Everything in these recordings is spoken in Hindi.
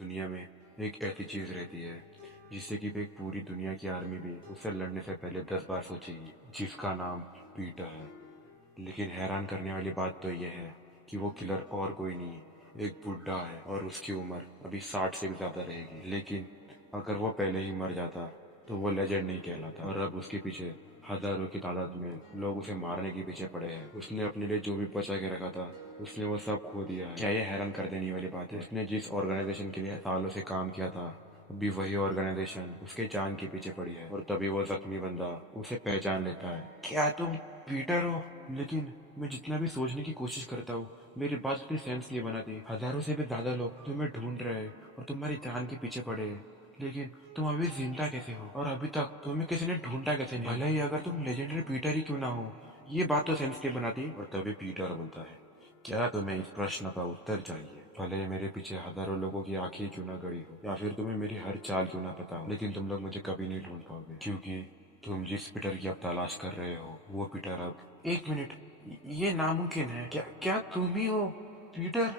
दुनिया में एक ऐसी चीज रहती है जिससे कि एक पूरी दुनिया की आर्मी भी उससे लड़ने से पहले 10 बार सोचेगी, जिसका नाम पीटर है। लेकिन हैरान करने वाली बात तो यह है कि वो किलर और कोई नहीं, एक बुढ़ा है और उसकी उम्र अभी 60 से भी ज्यादा रहेगी। लेकिन अगर वो पहले ही मर जाता तो वो लेजेंड नहीं कहलाता, और अब उसके पीछे हजारों की तादाद में लोग उसे मारने के पीछे पड़े हैं। उसने अपने लिए जो भी बचा के रखा था उसने वो सब खो दिया है। क्या ये हैरान कर देने वाली बात है? उसने जिस ऑर्गेनाइजेशन के लिए सालों से काम किया था, अभी वही ऑर्गेनाइजेशन उसके जान के पीछे पड़ी है। और तभी वो जख्मी बंदा उसे पहचान लेता है। क्या तुम पीटर हो? लेकिन मैं जितना भी सोचने की कोशिश करता हूँ, मेरी बात उतनी सेंस नहीं बनाती। हजारों से भी ज्यादा लोग तुम्हें ढूंढ रहे हैं और तुम्हारी जान के पीछे पड़े हैं, लेकिन तुम अभी जिंदा कैसे हो? और अभी तक तुम्हें किसी ने ढूंढा कैसे नहीं? भले ही अगर तुम लेजेंडरी पीटर ही क्यों ना हो, ये बात तो सेंस नहीं बनाती। और तभी पीटर बोलता है, क्या तुम्हें इस प्रश्न का उत्तर चाहिए? भले ही मेरे पीछे हजारों लोगों की आंखें क्यों ना गड़ी हो, या फिर तुम्हें मेरी हर चाल क्यों ना पता हो, लेकिन तुम लोग मुझे कभी नहीं ढूंढ पाओगे, क्योंकि तुम जिस पीटर की अब तलाश कर रहे हो वो पीटर अब। एक मिनट, ये नामुमकिन है। क्या क्या तुम ही हो पीटर?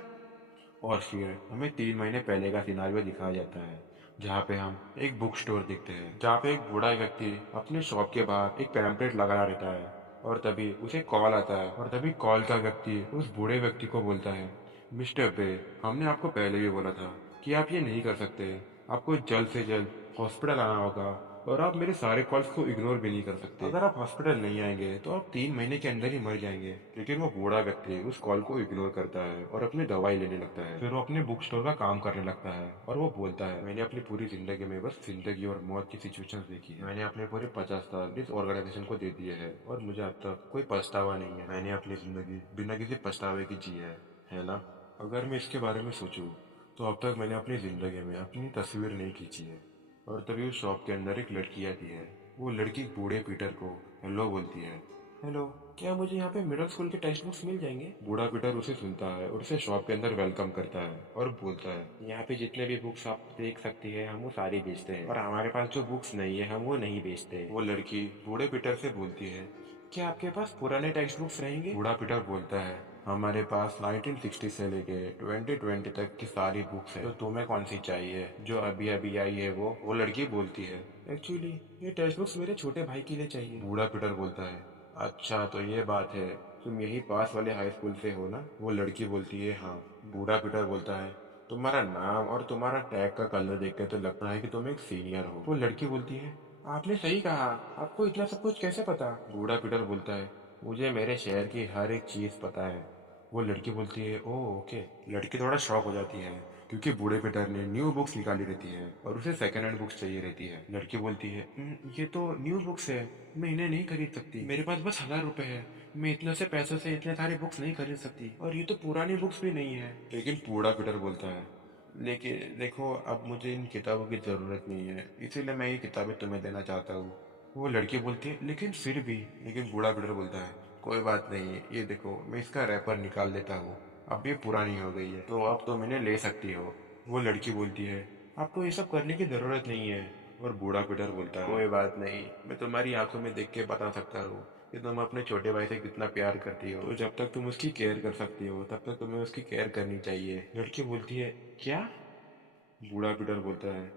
और फिर हमें 3 महीने पहले का सिनारियो दिखाया जाता है, जहाँ पे हम एक बुक स्टोर देखते हैं, जहाँ पे एक बूढ़ा व्यक्ति अपने शॉप के बाहर एक पैम्पलेट लगा रहता है। और तभी उसे कॉल आता है, और तभी कॉल का व्यक्ति उस बूढ़े व्यक्ति को बोलता है, मिस्टर बे, हमने आपको पहले भी बोला था कि आप ये नहीं कर सकते। आपको जल्द से जल्द हॉस्पिटल आना होगा, और आप मेरे सारे कॉल्स को इग्नोर भी नहीं कर सकते। अगर आप हॉस्पिटल नहीं आएंगे तो आप 3 महीने के अंदर ही मर जाएंगे। लेकिन वो बूढ़ा व्यक्ति उस कॉल को इग्नोर करता है और अपनी दवाई लेने लगता है। फिर वो अपने बुक स्टोर का काम करने लगता है, और वो बोलता है, मैंने अपनी पूरी जिंदगी में बस जिंदगी और मौत की सिचुएशंस देखी है। मैंने अपने पूरे 50 साल इस ऑर्गेनाइजेशन को दे दिए है, और मुझे अब तक कोई पछतावा नहीं है। मैंने अपनी जिंदगी बिना किसी पछतावे की जी है ना? अगर मैं इसके बारे में सोचूं तो अब तक मैंने अपनी जिंदगी में अपनी तस्वीर नहीं खींची है। और तभी उस शॉप के अंदर एक लड़की आती है। वो लड़की बूढ़े पीटर को हेलो बोलती है। हेलो, क्या मुझे यहाँ पे मिडिल स्कूल के टेक्स्ट बुक्स मिल जाएंगे? बूढ़ा पीटर उसे सुनता है और उसे शॉप के अंदर वेलकम करता है और बोलता है, यहाँ पे जितने भी बुक्स आप देख सकती है हम वो सारी बेचते हैं, और हमारे पास जो बुक्स नहीं है हम वो नहीं बेचते। वो लड़की बूढ़े पीटर से बोलती है, क्या आपके पास पुराने टेक्स्ट बुक्स रहेंगे? बूढ़ा पीटर बोलता है, हमारे पास 1960 से लेके 2020 तक की सारी बुक्स है। तो तुम्हें कौन सी चाहिए? जो अभी अभी आई है वो लड़की बोलती है, एक्चुअली ये टेक्स्ट बुक्स मेरे छोटे भाई के लिए चाहिए। बूढ़ा पीटर बोलता है, अच्छा तो ये बात है, तुम यही पास वाले हाई स्कूल से हो ना? वो लड़की बोलती है, हाँ। बूढ़ा पीटर बोलता है, तुम्हारा नाम और तुम्हारा टैग का कलर देख के तो लगता है कि तुम एक सीनियर हो। वो लड़की बोलती है, आपने सही कहा, आपको इतना सब कुछ कैसे पता? बूढ़ा पीटर बोलता है, मुझे मेरे शहर की हर एक चीज पता है। वो लड़की बोलती है, ओह ओके। लड़की थोड़ा शॉक हो जाती है, क्योंकि बूढ़े पीटर ने न्यू बुक्स निकाली रहती है और उसे सेकंड हैंड बुक्स चाहिए रहती है। लड़की बोलती है, ये तो न्यू बुक्स है, मैं इन्हें नहीं खरीद सकती, मेरे पास बस 1000 रुपए है, मैं इतने से पैसों से इतने सारे बुक्स नहीं खरीद सकती, और ये तो पुरानी बुक्स भी नहीं है। लेकिन बूढ़ा पीटर बोलता है, लेकिन देखो, अब मुझे इन किताबों की जरूरत नहीं है, इसीलिए मैं ये किताबें तुम्हें देना चाहता हूँ। वो लड़की बोलती है, लेकिन फिर भी। लेकिन बूढ़ा पीटर बोलता है, कोई बात नहीं, ये देखो मैं इसका रैपर निकाल देता हूँ, अब ये पुरानी हो गई है तो अब तुम इन्हें ले सकती हो। वो लड़की बोलती है, आपको ये सब करने की जरूरत नहीं है। और बूढ़ा पीटर बोलता है, कोई बात नहीं, मैं तुम्हारी आंखों में देख के बता सकता हूँ कि तुम अपने छोटे भाई से कितना प्यार करती हो। तो जब तक तुम उसकी केयर कर सकती हो तब तक तुम्हें उसकी केयर करनी चाहिए। लड़की बोलती है, क्या? बूढ़ा पीटर बोलता है,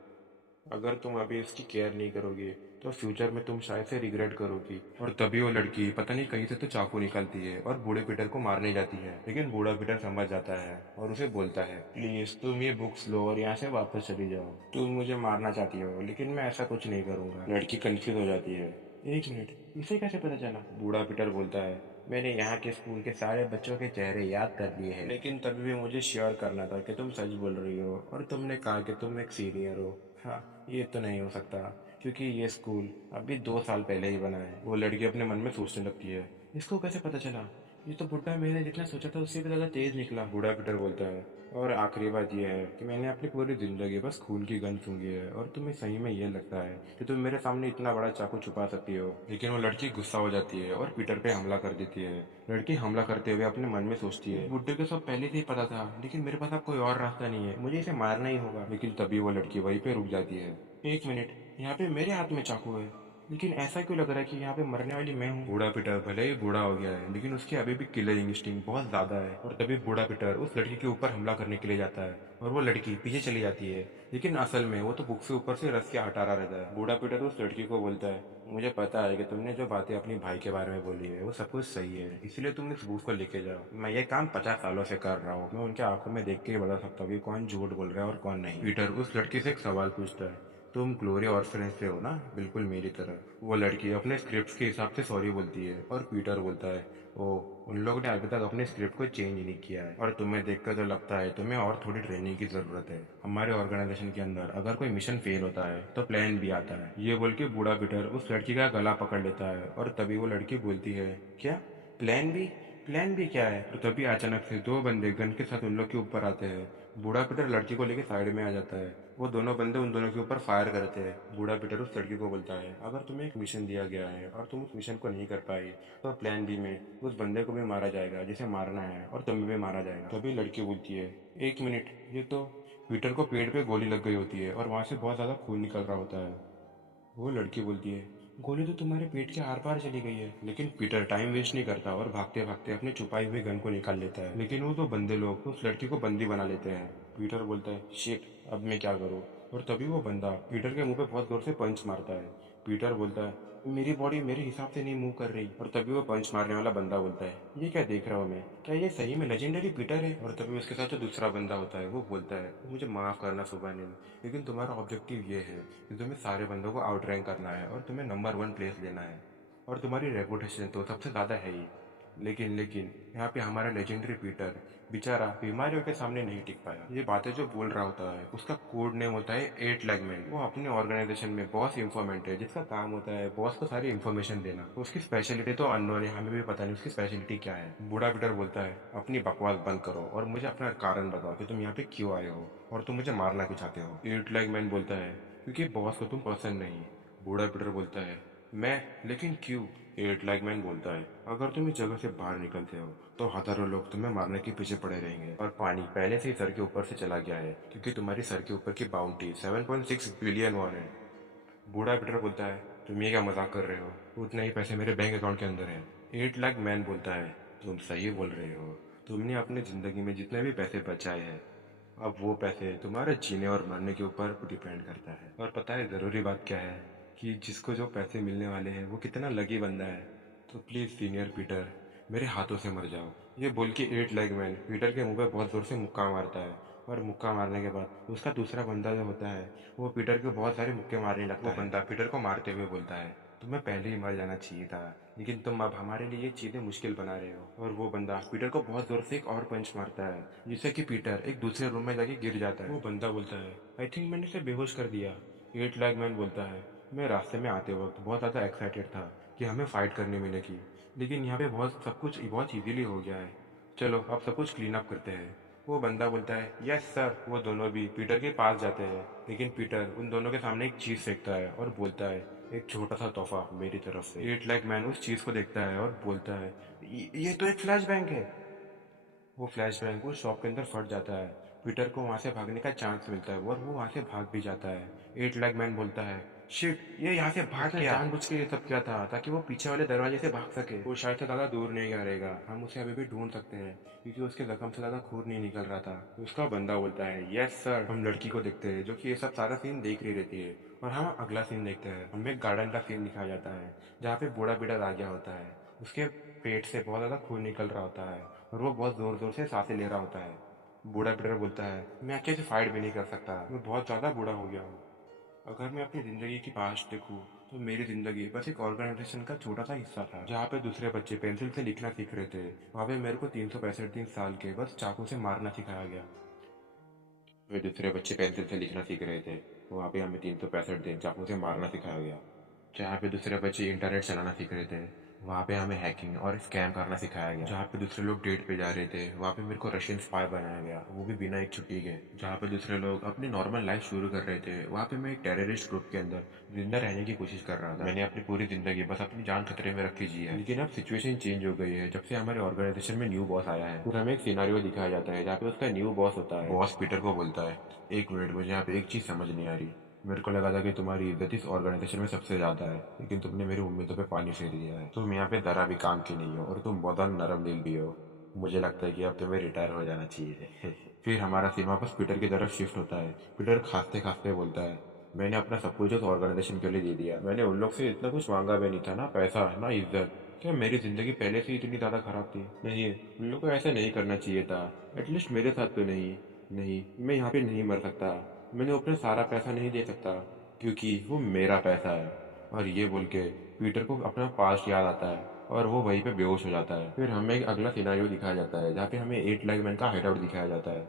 अगर तुम अभी इसकी केयर नहीं करोगे तो फ्यूचर में तुम शायद से रिग्रेट करोगी। और तभी वो लड़की पता नहीं कहीं से तो चाकू निकालती है और बूढ़े पीटर को मारने जाती है। लेकिन बूढ़ा पीटर समझ जाता है और उसे बोलता है, प्लीज तुम ये बुक्स लो और यहाँ से वापस चली जाओ। तुम मुझे मारना चाहती हो लेकिन मैं ऐसा कुछ नहीं करूंगा। लड़की कंफ्यूज हो जाती है, एक मिनट, इसे कैसे पता चला? बूढ़ा पीटर बोलता है, मैंने यहाँ के स्कूल के सारे बच्चों के चेहरे याद कर लिए हैं, लेकिन तभी भी मुझे श्योर करना था कि तुम सच बोल रही हो, और तुमने कहा कि तुम एक सीनियर हो। हाँ, ये तो नहीं हो सकता, क्योंकि ये स्कूल अभी 2 साल पहले ही बना है। वो लड़की अपने मन में सोचने लगती है, इसको कैसे पता चला? ये तो बुढ़ा मैंने जितना सोचा था उससे भी ज्यादा तेज निकला। बूढ़ा पीटर बोलता है, और आखिरी बात यह है कि मैंने अपनी पूरी जिंदगी बस खून की गन सूंघी है, और तुम्हें सही में ये लगता है कि तुम मेरे सामने इतना बड़ा चाकू छुपा सकती हो? लेकिन वो लड़की गुस्सा हो जाती है और पीटर पे हमला कर देती है। लड़की हमला करते हुए अपने मन में सोचती है, बुड्ढे को सब पहले से ही पता था, लेकिन मेरे पास अब कोई और रास्ता नहीं है, मुझे इसे मारना ही होगा। लेकिन तभी वो लड़की वहीं पे रुक जाती है, एक मिनट, यहाँ पे मेरे हाथ में चाकू है। लेकिन ऐसा क्यों लग रहा है कि यहाँ पे मरने वाली मैं हूँ? बूढ़ा पीटर भले ही बूढ़ा हो गया है, लेकिन उसकी अभी भी किलर इंस्टिंक्ट बहुत ज्यादा है। और तभी बूढ़ा पीटर उस लड़की के ऊपर हमला करने के लिए जाता है और वो लड़की पीछे चली जाती है, लेकिन असल में वो तो बुक से ऊपर से रस्सियाँ हटा रहा रहता है। बूढ़ा पीटर उस लड़की को बोलता है, मुझे पता है कि तुमने जो बातें अपनी भाई के बारे में बोली है वो सब कुछ सही है, इसलिए तुम इस बुक को लेके जाओ। मैं ये काम 50 सालों से कर रहा हूँ, मैं उनके आंखों में देख के ही बता सकता हूँ कि कौन झूठ बोल रहा है और कौन नहीं। पीटर उस लड़की से एक सवाल पूछता है, तुम ग्लोरी ऑर्फनेज से हो ना, बिल्कुल मेरी तरह। वो लड़की अपने स्क्रिप्ट के हिसाब से सॉरी बोलती है और पीटर बोलता है, ओ, उन लोगों ने अभी तक अपने स्क्रिप्ट को चेंज नहीं किया है और तुम्हें देखकर तो लगता है तुम्हें और थोड़ी ट्रेनिंग की जरूरत है। हमारे ऑर्गेनाइजेशन के अंदर अगर कोई मिशन फेल होता है तो प्लान भी आता है। ये बोल के बूढ़ा पीटर उस लड़की का गला पकड़ लेता है और तभी वो लड़की बोलती है, क्या प्लान बी? प्लान बी क्या है? तो तभी अचानक से दो बंदे गन के साथ उन लोग के ऊपर आते हैं। बूढ़ा पीटर लड़की को लेकर साइड में आ जाता है। वो दोनों बंदे उन दोनों के ऊपर फायर करते हैं। बूढ़ा पीटर उस लड़की को बोलता है, अगर तुम्हें एक मिशन दिया गया है और तुम उस मिशन को नहीं कर पाई तो प्लान बी में उस बंदे को भी मारा जाएगा जिसे मारना है और तुम्हें भी मारा जाएगा। तभी लड़की बोलती है, एक मिनट, ये तो। पीटर को पेड़ पे गोली लग गई होती है और वहां से बहुत ज्यादा खून निकल रहा होता है। वो लड़की बोलती है, गोली तो तुम्हारे पेट के आर पार चली गई है। लेकिन पीटर टाइम वेस्ट नहीं करता और भागते भागते अपनी छुपाई हुई गन को निकाल लेता है। लेकिन वो दो बंदे लोग उस लड़की को बंदी बना लेते हैं। पीटर बोलता है, शिट, अब मैं क्या करूँ? और तभी वो बंदा पीटर के मुंह पे बहुत जोर से पंच मारता है। पीटर बोलता है, मेरी बॉडी मेरे हिसाब से नहीं मूव कर रही। और तभी वो पंच मारने वाला बंदा बोलता है, ये क्या देख रहा हूँ मैं, क्या ये सही में लेजेंडरी पीटर है? और तभी उसके साथ जो दूसरा बंदा होता है वो बोलता है, मुझे माफ करना सुबह, लेकिन तुम्हारा ऑब्जेक्टिव ये है कि तुम्हें सारे बंदों को आउट रैंक करना है और तुम्हें नंबर 1 प्लेस लेना है और तुम्हारी रेपुटेशन तो सबसे ज़्यादा है ही। लेकिन यहाँ पे हमारा लेजेंडरी पीटर बेचारा बीमारियों के सामने नहीं टिक पाया। ये बातें जो बोल रहा होता है उसका कोड नेम होता है एट लैगमैन। वो अपने ऑर्गेनाइजेशन में बॉस इंफॉर्मेंट है जिसका काम होता है बॉस को सारी इन्फॉर्मेशन देना। तो उसकी स्पेशलिटी तो अननोन है, हमें भी पता नहीं उसकी स्पेशलिटी क्या है। बूढ़ा पीटर बोलता है, अपनी बकवास बंद करो और मुझे अपना कारण बताओ कि तुम यहाँ पे क्यों आए हो और तुम मुझे मारना क्यों चाहते हो? एट लैगमैन बोलता है, क्योंकि बॉस को तुम पसंद नहीं। बूढ़ा पीटर बोलता है, मैं, लेकिन क्यों? एट लैगमैन बोलता है, अगर तुम इस जगह से बाहर निकलते हो तो हजारों लोग तुम्हें मारने के पीछे पड़े रहेंगे और पानी पहले से ही सर के ऊपर से चला गया है क्योंकि तुम्हारी सर के ऊपर की बाउंटी 7.6 बिलियन वॉन है। बूढ़ा पीटर बोलता है, तुम ये क्या मजाक कर रहे हो, उतने ही पैसे मेरे बैंक अकाउंट के अंदर है। 8 लाख मैन बोलता है, तुम सही बोल रहे हो, तुमने अपनी जिंदगी में जितने भी पैसे बचाए हैं अब वो पैसे तुम्हारे जीने और मरने के ऊपर डिपेंड करता है। और पता है जरूरी बात क्या है, कि जिसको जो पैसे मिलने वाले हैं वो कितना लकी बंदा है। तो प्लीज सीनियर पीटर, मेरे हाथों से मर जाओ। ये बोल के 8 लाख मैन पीटर के मुंह पे बहुत जोर से मुक्का मारता है और मुक्का मारने के बाद उसका दूसरा बंदा जो होता है वो पीटर को बहुत सारे मुक्के मारने लगता है। वो बंदा पीटर को मारते हुए बोलता है, तुम्हें पहले ही मर जाना चाहिए था, लेकिन तुम अब हमारे लिए ये चीजें मुश्किल बना रहे हो। और वो बंदा पीटर को बहुत जोर से एक और पंच मारता है जिससे कि पीटर एक दूसरे रूम में जाके गिर जाता है। वो बंदा बोलता है, आई थिंक मैंने इसे बेहोश कर दिया। 8 लाख मैन बोलता है, मैं रास्ते में आते वक्त बहुत ज्यादा एक्साइटेड था कि हमें फाइट करने मिलेगी, लेकिन यहाँ पे बहुत सब कुछ बहुत इजीली हो गया है, चलो अब सब कुछ क्लीन अप करते हैं। वो बंदा बोलता है, यस सर। वो दोनों भी पीटर के पास जाते हैं, लेकिन पीटर उन दोनों के सामने एक चीज फेंकता है और बोलता है, एक छोटा सा तोहफा मेरी तरफ से। 8 लाख मैन उस चीज को देखता है और बोलता है, ये तो एक फ्लैश बैंक है। वो फ्लैश बैंक उस शॉप के अंदर फट जाता है। पीटर को वहां से भागने का चांस मिलता है और वो वहां से भाग भी जाता है। 8 लाख मैन बोलता है, शिट, ये यहाँ से भाग गया। जानबूझ के ये सब किया था ताकि वो पीछे वाले दरवाजे से भाग सके। वो शायद से ज्यादा दूर नहीं रहेगा, हम उसे अभी भी ढूंढ सकते हैं क्योंकि उसके जख्म से ज्यादा खून नहीं निकल रहा था। उसका बंदा बोलता है, यस सर। हम लड़की को देखते हैं जो कि ये सब सारा सीन देख रही रहती है और हम अगला सीन देखते हैं। हमें एक गार्डन का सीन दिखाया जाता है जहाँ पे बूढ़ा पीटर आ गया होता है। उसके पेट से बहुत ज्यादा खून निकल रहा होता है और वो बहुत जोर जोर से सांसें ले रहा होता है। बूढ़ा पीटर बोलता है, मैं अच्छे से फाइट भी नहीं कर सकता, मैं बहुत ज़्यादा बूढ़ा हो गया हूँ। अगर मैं अपनी ज़िंदगी की पास्ट देखूँ तो मेरी ज़िंदगी बस एक ऑर्गेनाइजेशन का छोटा सा हिस्सा था। जहाँ पे दूसरे बच्चे पेंसिल से लिखना सीख रहे थे, वहाँ पे मेरे को 365 दिन साल के बस चाकू से मारना सिखाया गया। वे दूसरे बच्चे पेंसिल से लिखना सीख रहे थे, वहाँ पे हमें 365 दिन चाकू से मारना सिखाया गया। जहाँ पे दूसरे बच्चे इंटरनेट चलाना सीख रहे थे, वहाँ पे हमें हैकिंग और स्कैम करना सिखाया गया। जहाँ पे दूसरे लोग डेट पे जा रहे थे, वहाँ पे मेरे को रशियन स्पाई बनाया गया, वो भी बिना एक छुट्टी के। जहाँ पे दूसरे लोग अपनी नॉर्मल लाइफ शुरू कर रहे थे, वहाँ पे मैं एक टेररिस्ट ग्रुप के अंदर जिंदा रहने की कोशिश कर रहा था। मैंने अपनी पूरी जिंदगी बस अपनी जान खतरे में रख के जी है। लेकिन अब सिचुएशन चेंज हो गई है जब से हमारे ऑर्गेनाइजेशन में न्यू बॉस आया है। फिर हमें एक सिनारियो दिखाया जाता है जहाँ पे उसका न्यू बॉस होता है। बॉस पीटर को बोलता है, एक मिनट, मुझे यहाँ पे एक चीज समझ नहीं आ रही। मेरे को लगा था कि तुम्हारी इज्जत इस ऑर्गेनाइजेशन में सबसे ज्यादा है, लेकिन तुमने मेरी उम्मीदों पे पानी फेर दिया है। तुम यहाँ पे जरा भी काम की नहीं हो और तुम बहुत नरम दिल भी हो। मुझे लगता है कि अब तुम्हें रिटायर हो जाना चाहिए। फिर हमारा सीन वापस पीटर की तरफ शिफ्ट होता है। पीटर खांसते खांसते बोलता है, मैंने अपना सब कुछ उस ऑर्गेनाइजेशन के लिए दे दिया। मैंने उन लोग से इतना कुछ मांगा भी नहीं था, ना पैसा ना इज्जत। क्या मेरी जिंदगी पहले से इतनी ज्यादा खराब थी? नहीं, उन लोग को ऐसा नहीं करना चाहिए था। एटलीस्ट मेरे साथ तो नहीं। नहीं, मैं यहाँ पे नहीं मर सकता। मैंने अपना सारा पैसा नहीं दे सकता, क्योंकि वो मेरा पैसा है। और ये बोल के पीटर को अपना पास्ट याद आता है और वो वहीं पे बेहोश हो जाता है। फिर हमें एक अगला सिनारियो दिखाया जाता है, जहाँ पे हमें 8 लाख मैन का हाइडआउट दिखाया जाता है।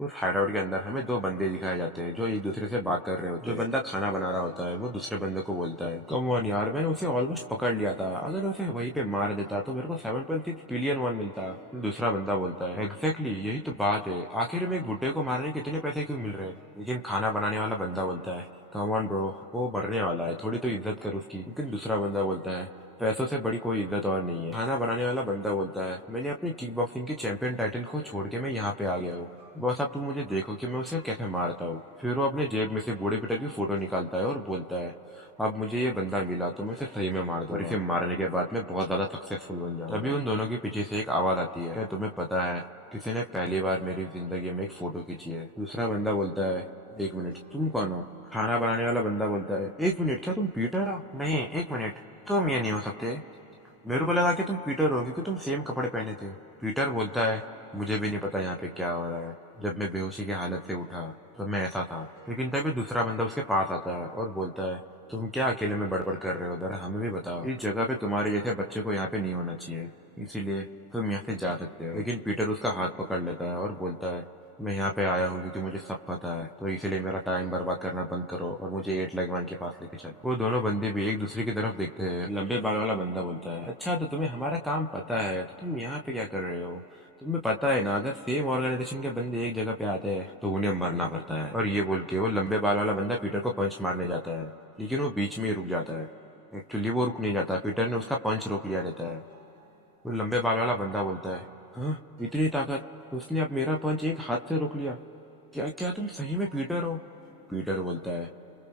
उस हाइडआउट के अंदर हमें दो बंदे दिखाए जाते हैं जो एक दूसरे से बात कर रहे होते हैं। जो बंदा खाना बना रहा होता है वो दूसरे बंदे को बोलता है, कम ऑन यार, मैंने उसे ऑलमोस्ट पकड़ लिया था। अगर उसे वहीं पे मार देता तो मेरे को 7.6 बिलियन वॉन मिलता। दूसरा बंदा बोलता है, एग्जैक्टली यही तो बात है, आखिर में एक बुड्ढे को मारने के इतने पैसे क्यों मिल रहे हैं? लेकिन खाना बनाने वाला बंदा बोलता है, कम ऑन ब्रो, वो मरने वाला है, थोड़ी तो इज्जत कर उसकी। लेकिन दूसरा बंदा बोलता है, पैसों से बड़ी कोई इज्जत और नहीं है। खाना बनाने वाला बंदा बोलता है, मैंने अपनी किक बॉक्सिंग की चैंपियन टाइटल को छोड़ के मैं यहाँ पे आ गया हूँ। बस अब तुम मुझे देखो कि मैं उसे कैसे मारता हूँ। फिर वो अपने जेब में से बूढ़े पीटर की फोटो निकालता है और बोलता है, अब मुझे ये बंदा मिला तो मैं इसे सही में मार दूंगा और इसे मारने के बाद मैं बहुत ज्यादा सक्सेसफुल बन जाऊंगा। तभी उन दोनों के पीछे से एक आवाज आती है, क्या तुम्हें पता है किसी ने पहली बार मेरी जिंदगी में एक फोटो खींची है? दूसरा बंदा बोलता है, एक मिनट, तुम कौन हो? खाना बनाने वाला बंदा बोलता है, एक मिनट, क्या तुम पीटर हो? नहीं, एक मिनट, तुम ये नहीं हो सकते। मेरे को लगा कि तुम पीटर हो क्योंकि तुम सेम कपड़े पहने थे। पीटर बोलता है, मुझे भी नहीं पता यहाँ पे क्या हो रहा है। जब मैं बेहोशी की हालत से उठा तो मैं ऐसा था। लेकिन तभी दूसरा बंदा उसके पास आता है और बोलता है, तुम क्या अकेले में बड़बड़ कर रहे हो, जरा हमें भी बताओ। इस जगह पे तुम्हारे जैसे बच्चे को यहाँ पे नहीं होना चाहिए, इसीलिए तुम यहाँ से जा सकते हो। लेकिन पीटर उसका हाथ पकड़ लेता है और बोलता है, मैं यहाँ पे आया हूँ क्योंकि मुझे सब पता है, तो इसलिए मेरा टाइम बर्बाद करना बंद करो और मुझे 8 लाख के पास लेके चलो। वो दोनों बंदे भी एक दूसरे की तरफ देखते हैं। लंबे बाल वाला बंदा बोलता है, अच्छा तो तुम्हें हमारा काम पता है, तो तुम यहाँ पे क्या कर रहे हो? तुम्हें पता है ना, अगर सेम ऑर्गेनाइजेशन के बंदे एक जगह पे आते हैं तो उन्हें मरना पड़ता है। और ये बोल के वो लंबे बाल वाला बंदा पीटर को पंच मारने जाता है, लेकिन वो बीच में ही रुक जाता है। एक्चुअली वो रुक नहीं जाता, पीटर ने उसका पंच रोक लिया रहता है। वो लंबे बाल वाला बंदा बोलता है, हाँ, इतनी ताकत, उसने अब मेरा पंच एक हाथ से रोक लिया। क्या क्या तुम सही में पीटर हो? पीटर बोलता है,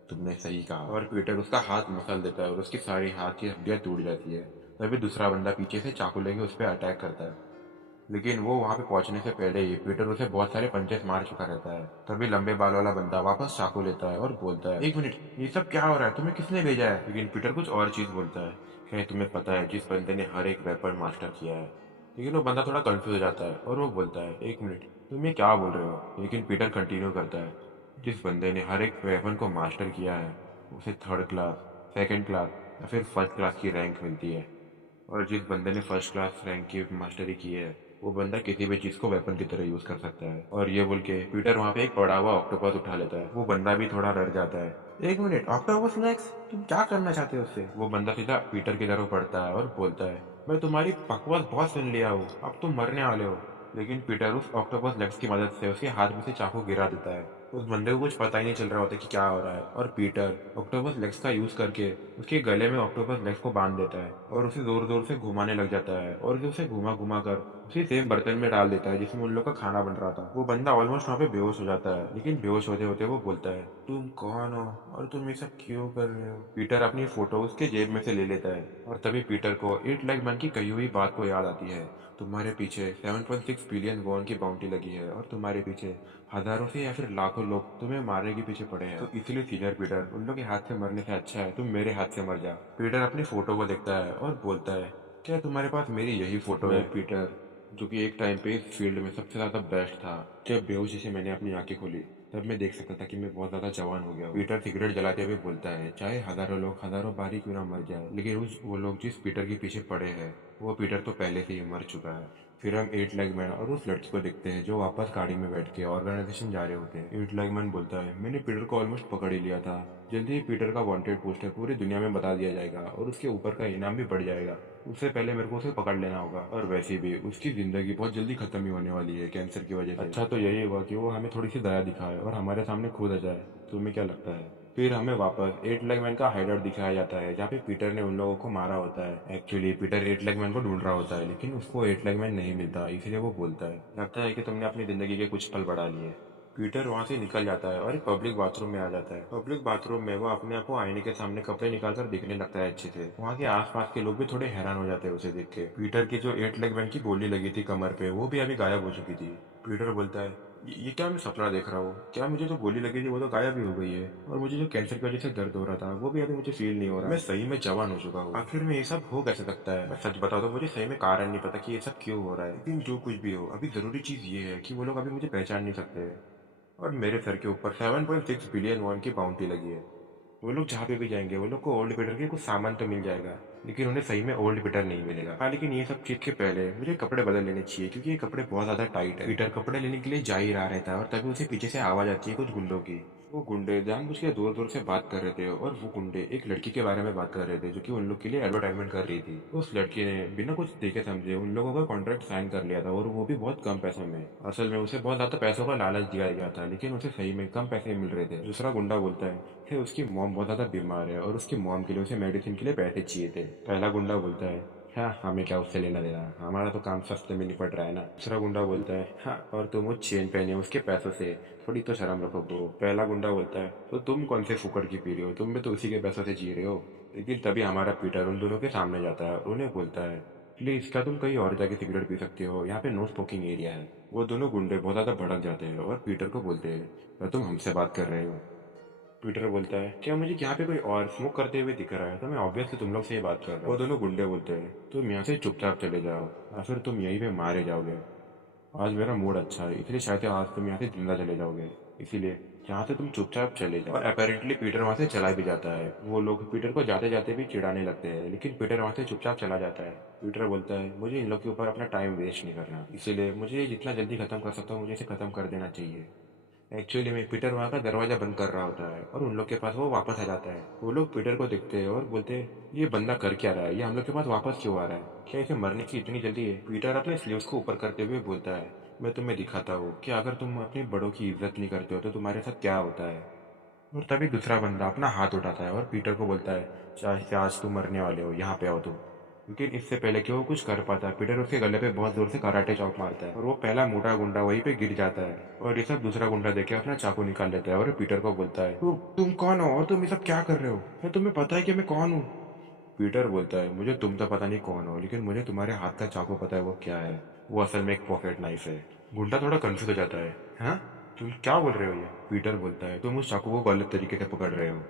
तुमने सही कहा। और पीटर उसका हाथ मसल देता है और उसकी सारी हाथ की हड्डियां टूट जाती है। तभी दूसरा बंदा पीछे से चाकू लेके उस पर अटैक करता है, लेकिन वो वहां पे पहुंचने से पहले ही पीटर उसे बहुत सारे पंचेस मार चुका रहता है। तभी लंबे बाल वाला बंदा वापस चाकू लेता है और बोलता है, एक मिनट, ये सब क्या हो रहा है, तुम्हें किसने भेजा है? लेकिन पीटर कुछ और चीज बोलता है, क्या तुम्हें पता है जिस बंदे ने हर एक वेपन मास्टर किया है? लेकिन वो बंदा थोड़ा कंफ्यूज हो जाता है और वो बोलता है, एक मिनट, तुम ये क्या बोल रहे हो? लेकिन पीटर कंटिन्यू करता है, जिस बंदे ने हर एक वेपन को मास्टर किया है उसे 3rd क्लास, 2nd क्लास या फिर 1st क्लास की रैंक मिलती है। और जिस बंदे ने 1st क्लास रैंक की मास्टरी की है वो बंदा किसी भी चीज को वेपन की तरह यूज कर सकता है। और ये बोल के पीटर वहां पे एक पड़ा हुआ ऑक्टोपस उठा लेता है। वो बंदा भी थोड़ा डर जाता है, एक मिनट, ऑक्टोपस नेक्स्ट, तुम क्या करना चाहते हो उससे? वो बंदा सीधा पीटर की तरफ बढ़ता है और बोलता है, मैं तुम्हारी बकवास बहुत सुन लिया हूँ, अब तुम मरने वाले हो। लेकिन पीटर उस ऑक्टोपस लेग्स की मदद से उसके हाथ में से चाकू गिरा देता है। उस बंदे को कुछ पता ही नहीं चल रहा होता कि क्या हो रहा है और पीटर ऑक्टोपस लेग्स का यूज करके उसके गले में ऑक्टोपस लेग्स को बांध देता है और उसे जोर जोर से घुमाने लग जाता है और उसे घुमा घुमा कर उसी सेम बर्तन में डाल देता है जिसमें उन लोग का खाना बन रहा था। वो बंदा ऑलमोस्ट वहाँ पे बेहोश हो जाता है, लेकिन बेहोश होते होते वो बोलता है, तुम कौन हो और तुम ये सब क्यों कर रहे हो? पीटर अपनी फोटो उसके जेब में से ले लेता है और तभी पीटर को 8 लाख मैन की कही हुई बात को याद आती है, तुम्हारे पीछे 7.6 बिलियन वॉन की बाउंटी लगी है और तुम्हारे पीछे हजारों से या फिर लाखों लोग तुम्हें मारने के पीछे पड़े हैं, तो इसीलिए सीनियर पीटर, उन लोग के हाथ से मरने से अच्छा है तुम मेरे हाथ से मर जा। पीटर अपनी फोटो को देखता है और बोलता है, क्या तुम्हारे पास मेरी यही फोटो है? पीटर, जो कि एक टाइम पे इस फील्ड में सबसे ज्यादा बेस्ट था, जब बेहोशी से मैंने अपनी आंखें खोली तब मैं देख सकता था कि मैं बहुत ज्यादा जवान हो गया हूँ। पीटर सिगरेट जलाते हुए बोलता है, चाहे हजारों लोग हजारों बारी क्यों ना मर जाए, लेकिन वो लोग जिस पीटर के पीछे पड़े हैं वो पीटर तो पहले से ही मर चुका है। फिर हम 8 लाख मैन और उस लड़की को देखते हैं जो वापस गाड़ी में बैठ के ऑर्गेनाइजेशन जा रहे होते हैं। 8 लाख मैन बोलता है, मैंने पीटर को ऑलमोस्ट पकड़ ही लिया था, जल्दी ही पीटर का वांटेड पोस्टर पूरी दुनिया में बता दिया जाएगा और उसके ऊपर का इनाम भी बढ़ जाएगा। उससे पहले मेरे को उसे पकड़ लेना होगा, और वैसे भी उसकी जिंदगी बहुत जल्दी खत्म ही होने वाली है कैंसर की वजह से। अच्छा तो यही हुआ कि वो हमें थोड़ी सी दया दिखाए और हमारे सामने खुद आ जाए। तुम्हें क्या लगता है? फिर हमें वापस 8 लाख मैन का हाइडआउट दिखाया जाता है जहाँ पे पीटर ने उन लोगों को मारा होता है। एक्चुअली पीटर 8 लाख मैन को ढूंढ रहा होता है, लेकिन उसको 8 लाख मैन नहीं मिलता, इसलिए वो बोलता है, लगता है कि तुमने अपनी जिंदगी के कुछ पल बढ़ा लिए। पीटर वहां से निकल जाता है और एक पब्लिक बाथरूम में आ जाता है। पब्लिक बाथरूम में वो अपने आप को आईने के सामने कपड़े निकालकर दिखने लगता है अच्छे से। वहाँ के आसपास के लोग भी थोड़े हैरान हो जाते हैं उसे देख के। पीटर की जो 8 लेग बैंड की गोली लगी थी कमर पे, वो भी अभी गायब हो चुकी थी। पीटर बोलता है, ये क्या मैं सपना देख रहा हूँ? क्या मुझे जो गोली लगी थी वो तो गायब ही हो गई है, और मुझे जो कैंसर की वजह से दर्द हो रहा था वो भी अभी मुझे फील नहीं हो रहा। मैं सही में जवान हो चुका हूँ। आखिर में ये सब हो कैसे सकता है? मैं सच बताऊं तो मुझे सही में कारण नहीं पता कि ये सब क्यों हो रहा है। लेकिन जो कुछ भी हो, अभी जरूरी चीज ये है कि वो लोग अभी मुझे पहचान नहीं सकते, और मेरे सर के ऊपर 7.6 बिलियन वॉन की बाउंटी लगी है। वो लोग जहाँ पे भी जाएंगे, वो लोग को ओल्ड पीटर के कुछ सामान तो मिल जाएगा, लेकिन उन्हें सही में ओल्ड पीटर नहीं मिलेगा। हाँ, लेकिन ये सब चीज के पहले मुझे कपड़े बदल लेने चाहिए, क्योंकि ये कपड़े बहुत ज्यादा टाइट है। पीटर कपड़े लेने के लिए जा ही रहा रहता है, और तभी उसे पीछे से आवाज आती है कुछ गुंडों की। वो गुंडे जानबूझ के दूर दूर से बात कर रहे थे, और वो गुंडे एक लड़की के बारे में बात कर रहे थे जो कि उन लोग के लिए एडवर्टाइजमेंट कर रही थी। उस लड़की ने बिना कुछ देखे समझे उन लोगों का कॉन्ट्रैक्ट साइन कर लिया था, और वो भी बहुत कम पैसों में। असल में उसे बहुत ज्यादा पैसों का लालच दिया गया था, लेकिन उसे सही में कम पैसे मिल रहे थे। दूसरा गुंडा बोलता है कि उसकी मॉम बहुत ज्यादा बीमार है, और उसकी मॉम के लिए उसे मेडिसिन के लिए पैसे चाहिए थे। पहला गुंडा बोलता है, हाँ, हमें क्या उससे लेना देना, हमारा तो काम सस्ते में निपट रहा है ना। दूसरा गुंडा बोलता है, हाँ, और तुम वो चेन पहने हो उसके पैसों से, थोड़ी तो शर्म रखो ब्रो। पहला गुंडा बोलता है, तो तुम कौन से फुकट की पी रहे हो, तुम भी तो उसी के पैसों से जी रहे हो। लेकिन तभी हमारा पीटर उन दोनों के सामने जाता है और उन्हें बोलता है, प्लीज क्या तुम कहीं और जाके सिगरेट पी सकते हो, यहाँ पे नो स्मोकिंग एरिया है। वो दोनों गुंडे बहुत ज्यादा भड़क जाते हैं और पीटर को बोलते हैं, क्या तुम हमसे बात कर रहे हो? पीटर बोलता है, क्या मुझे यहाँ पे कोई और स्मोक करते हुए दिख रहा है, तो मैं ऑब्वियसली तुम लोग से ही बात कर रहा हूँ। वो दोनों गुंडे बोलते हैं, तुम यहाँ से चुपचाप चले जाओ, या फिर तुम यहीं पे मारे जाओगे। आज मेरा मूड अच्छा है, इसलिए शायद आज तुम यहाँ से जिंदा चले जाओगे, इसीलिए यहाँ से तुम चुपचाप चले जाओ। और अपेरेंटली पीटर वहाँ से चला भी जाता है। वो लोग पीटर को जाते जाते भी चिढ़ाने लगते हैं, लेकिन पीटर वहाँ से चुपचाप चला जाता है। पीटर बोलता है, मुझे इन लोग के ऊपर अपना टाइम वेस्ट नहीं करना, इसीलिए मुझे ये जितना जल्दी खत्म कर सकता हूँ मुझे इसे खत्म कर देना चाहिए। एक्चुअली में पीटर वहाँ का दरवाजा बंद कर रहा होता है, और उन लोग के पास वो वापस आ जाता है। वो लोग पीटर को देखते हैं और बोलते हैं, ये बंदा कर क्या रहा है, ये हम लोग के पास वापस क्यों आ रहा है, क्या इसे मरने की इतनी जल्दी है? पीटर अपने स्लीव्स को ऊपर करते हुए बोलता है, मैं तुम्हें दिखाता हूँ कि अगर तुम अपने बड़ों की इज्जत नहीं करते हो तो तुम्हारे साथ क्या होता है। और तभी दूसरा बंदा अपना हाथ उठाता है और पीटर को बोलता है, शायद आज तुम मरने वाले हो, यहाँ पे आओ तुम। लेकिन इससे पहले कि वो कुछ कर पाता, पीटर उसके गले पे बहुत जोर से कराटे चौक मारता है, और वो पहला मोटा गुंडा वहीं पे गिर जाता है। और ये सब दूसरा गुंडा देख के अपना चाकू निकाल लेता है और पीटर को बोलता है, तुम कौन हो और तुम ये सब क्या कर रहे हो? क्या तुम्हें पता है कि मैं कौन हूँ? पीटर बोलता है, मुझे तुम तो पता नहीं कौन हो, लेकिन मुझे तुम्हारे हाथ का चाकू पता है वो क्या है। वो असल में एक पॉकेट नाइफ है। गुंडा थोड़ा कंफ्यूज हो जाता है, हाँ, तुम क्या बोल रहे हो ये? पीटर बोलता है, तुम उस चाकू को गलत तरीके से पकड़ रहे हो,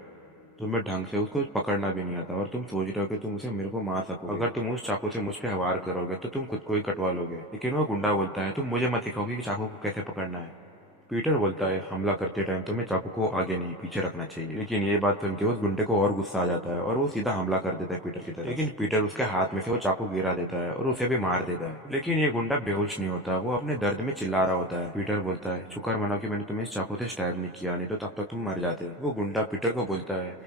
तुम्हें ढंग से उसको पकड़ना भी नहीं आता, और तुम सोच रहे हो कि तुम उसे मेरे को मार सकोगे। अगर तुम उस चाकू से मुझ पे वार करोगे तो तुम खुद को ही कटवा लोगे। लेकिन वो गुंडा बोलता है, तुम मुझे मत सिखाओगे कि चाकू को कैसे पकड़ना है। पीटर बोलता है, हमला करते टाइम तुम्हें चाकू को आगे नहीं पीछे रखना चाहिए। लेकिन ये बात सुन के उस गुंडे को और गुस्सा आ जाता है, और वो सीधा हमला कर देता है पीटर की तरफ। लेकिन पीटर उसके हाथ में से वो चाकू गिरा देता है और उसे भी मार देता है। लेकिन ये गुंडा बेहोश नहीं होता, वो अपने दर्द में चिल्ला रहा होता है। पीटर बोलता है, शुक्र मनाओ कि मैंने तुम्हें इस चाकू से स्टैब नहीं किया, नहीं तो तब तक तुम मर जाते। वो गुंडा पीटर को बोलता है,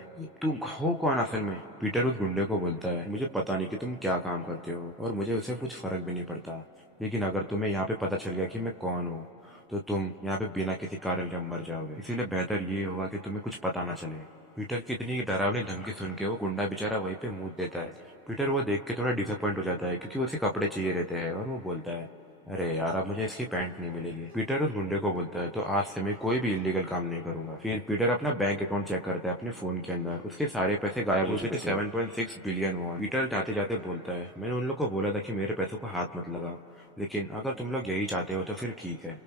तुम हो कौन असल में? पीटर उस गुंडे को बोलता है, मुझे पता नहीं कि तुम क्या काम करते हो, और मुझे उससे कुछ फर्क भी नहीं पड़ता, लेकिन अगर तुम्हें यहाँ पे पता चल गया कि मैं कौन हूँ तो तुम यहाँ पे बिना किसी कारण के मर जाओगे, इसीलिए बेहतर ये होगा कि तुम्हें कुछ पता ना चले। पीटर की इतनी डरावनी धमकी सुन के वो गुंडा बेचारा वहीं पे मुंह देता है। पीटर वो देख के थोड़ा डिसअपॉइंट हो जाता है, क्योंकि उसे कपड़े चाहिए रहते हैं, और वो बोलता है, अरे यार, अब मुझे इसकी पैंट नहीं मिलेगी। पीटर उस गुंडे को बोलता है, तो आज से मैं कोई भी इलीगल काम नहीं करूंगा। फिर पीटर अपना बैंक अकाउंट चेक करता है अपने फोन के अंदर, उसके सारे पैसे गायब हो चुके थे। 7.6 बिलियन वॉन। पीटर जाते जाते बोलता है, मैंने उन लोग को बोला था कि मेरे पैसों को हाथ मत लगाओ, लेकिन अगर तुम लोग यही चाहते हो तो फिर ठीक है।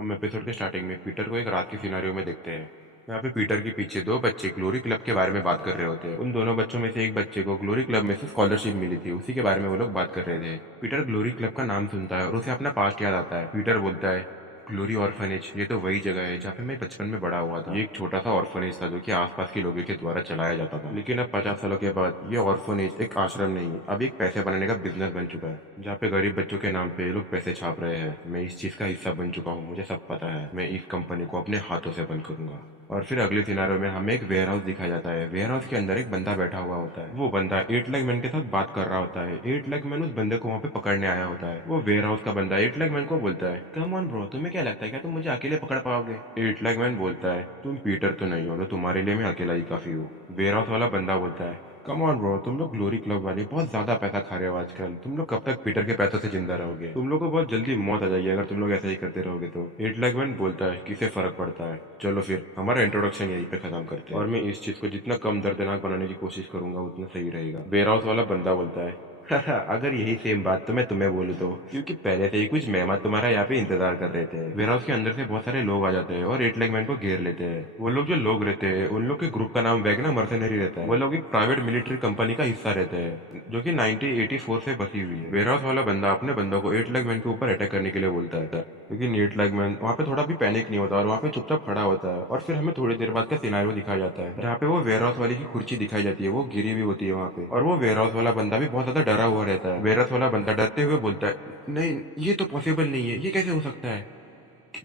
हम एपिसोड के स्टार्टिंग में पीटर को एक रात के सिनारियो में देखते हैं। यहाँ पे पीटर के पीछे दो बच्चे ग्लोरी क्लब के बारे में बात कर रहे होते हैं। उन दोनों बच्चों में से एक बच्चे को ग्लोरी क्लब में से स्कॉलरशिप मिली थी, उसी के बारे में वो लोग बात कर रहे थे। पीटर ग्लोरी क्लब का नाम सुनता है और उसे अपना पास्ट याद आता है। पीटर बोलता है, ग्लोरी ऑर्फनेज, ये तो वही जगह है जहाँ पे मैं बचपन में बड़ा हुआ था। ये एक छोटा सा ऑर्फनेज था जो कि आसपास के लोगों के द्वारा चलाया जाता था, लेकिन अब 50 सालों के बाद ये ऑर्फनेज एक आश्रम नहीं, अब एक पैसे बनाने का बिजनेस बन चुका है, जहाँ पे गरीब बच्चों के नाम पे लोग पैसे छाप रहे हैं। मैं इस चीज का हिस्सा बन चुका हूँ, मुझे सब पता है। मैं इस कंपनी को अपने हाथों से बंद करूंगा। और फिर अगले सिनारियो में हमें एक वेयर हाउस दिखाया जाता है। वेयर हाउस के अंदर एक बंदा बैठा हुआ होता है। वो बंदा 8 लाख मैन के साथ बात कर रहा होता है। 8 लाख मैन उस बंदे को वहाँ पे पकड़ने आया होता है। वो वेयर हाउस का बंदा 8 लाख मैन को बोलता है, कम ऑन ब्रो, तुम्हें क्या लगता है, क्या तुम मुझे अकेले पकड़ पाओगे? 8 लाख मैन बोलता है, तुम पीटर तो नहीं हो ना, तुम्हारे लिए मैं अकेला ही काफी हूँ। वेयर हाउस वाला बंदा बोलता है, कम ऑन ब्रो, तुम लोग ग्लोरी क्लब वाले बहुत ज्यादा पैसा खा रहे हो आजकल। तुम लोग कब तक पीटर के पैसों से जिंदा रहोगे? तुम लोग को बहुत जल्दी मौत आ जाएगी अगर तुम लोग ऐसा ही करते रहोगे तो। 8 लाख मैन बोलता है, किसे फर्क पड़ता है, चलो फिर हमारा इंट्रोडक्शन यहीं पे खत्म करते हैं, और मैं इस चीज को जितना कम दर्दनाक बनाने की कोशिश करूंगा उतना सही रहेगा। वेयर हाउस वाला बंदा बोलता है, अगर यही सेम बात तो मैं तुम्हें बोलूँ तो, क्योंकि पहले से ही कुछ मेहमान तुम्हारा यहाँ पे इंतजार कर रहे थे। वेयर हाउस के अंदर से बहुत सारे लोग आ जाते हैं और 8 लाख मैन को घेर लेते हैं। वो लोग जो लोग रहते हैं उन लोग के ग्रुप का नाम वैगना मर्सनरी रहता है। वो लोग एक प्राइवेट मिलिट्री कंपनी का हिस्सा रहते हैं जो कि 1984 से बसी हुई है। वेयर हाउस वाला बंदा अपने बंदों को 8 लाख मैन के ऊपर अटैक करने के लिए बोलता है, लेकिन 8 लाख मैन वहाँ पे थोड़ा भी पैनिक नहीं होता और वहाँ पे चुपचाप खड़ा होता है। और फिर हमें थोड़ी देर बाद का सिनारियो दिखाया जाता है जहाँ पे वो वेयर हाउस वाले की कुर्सी दिखाई जाती है, वो गिरी हुई होती है वहाँ पे, और वो वेयर हाउस वाला बंदा भी बहुत ज्यादा डरा हुआ रहता है। वेयर हाउस वाला बंदा डरते हुए बोलता है, नहीं ये तो पॉसिबल नहीं है, ये कैसे हो सकता है,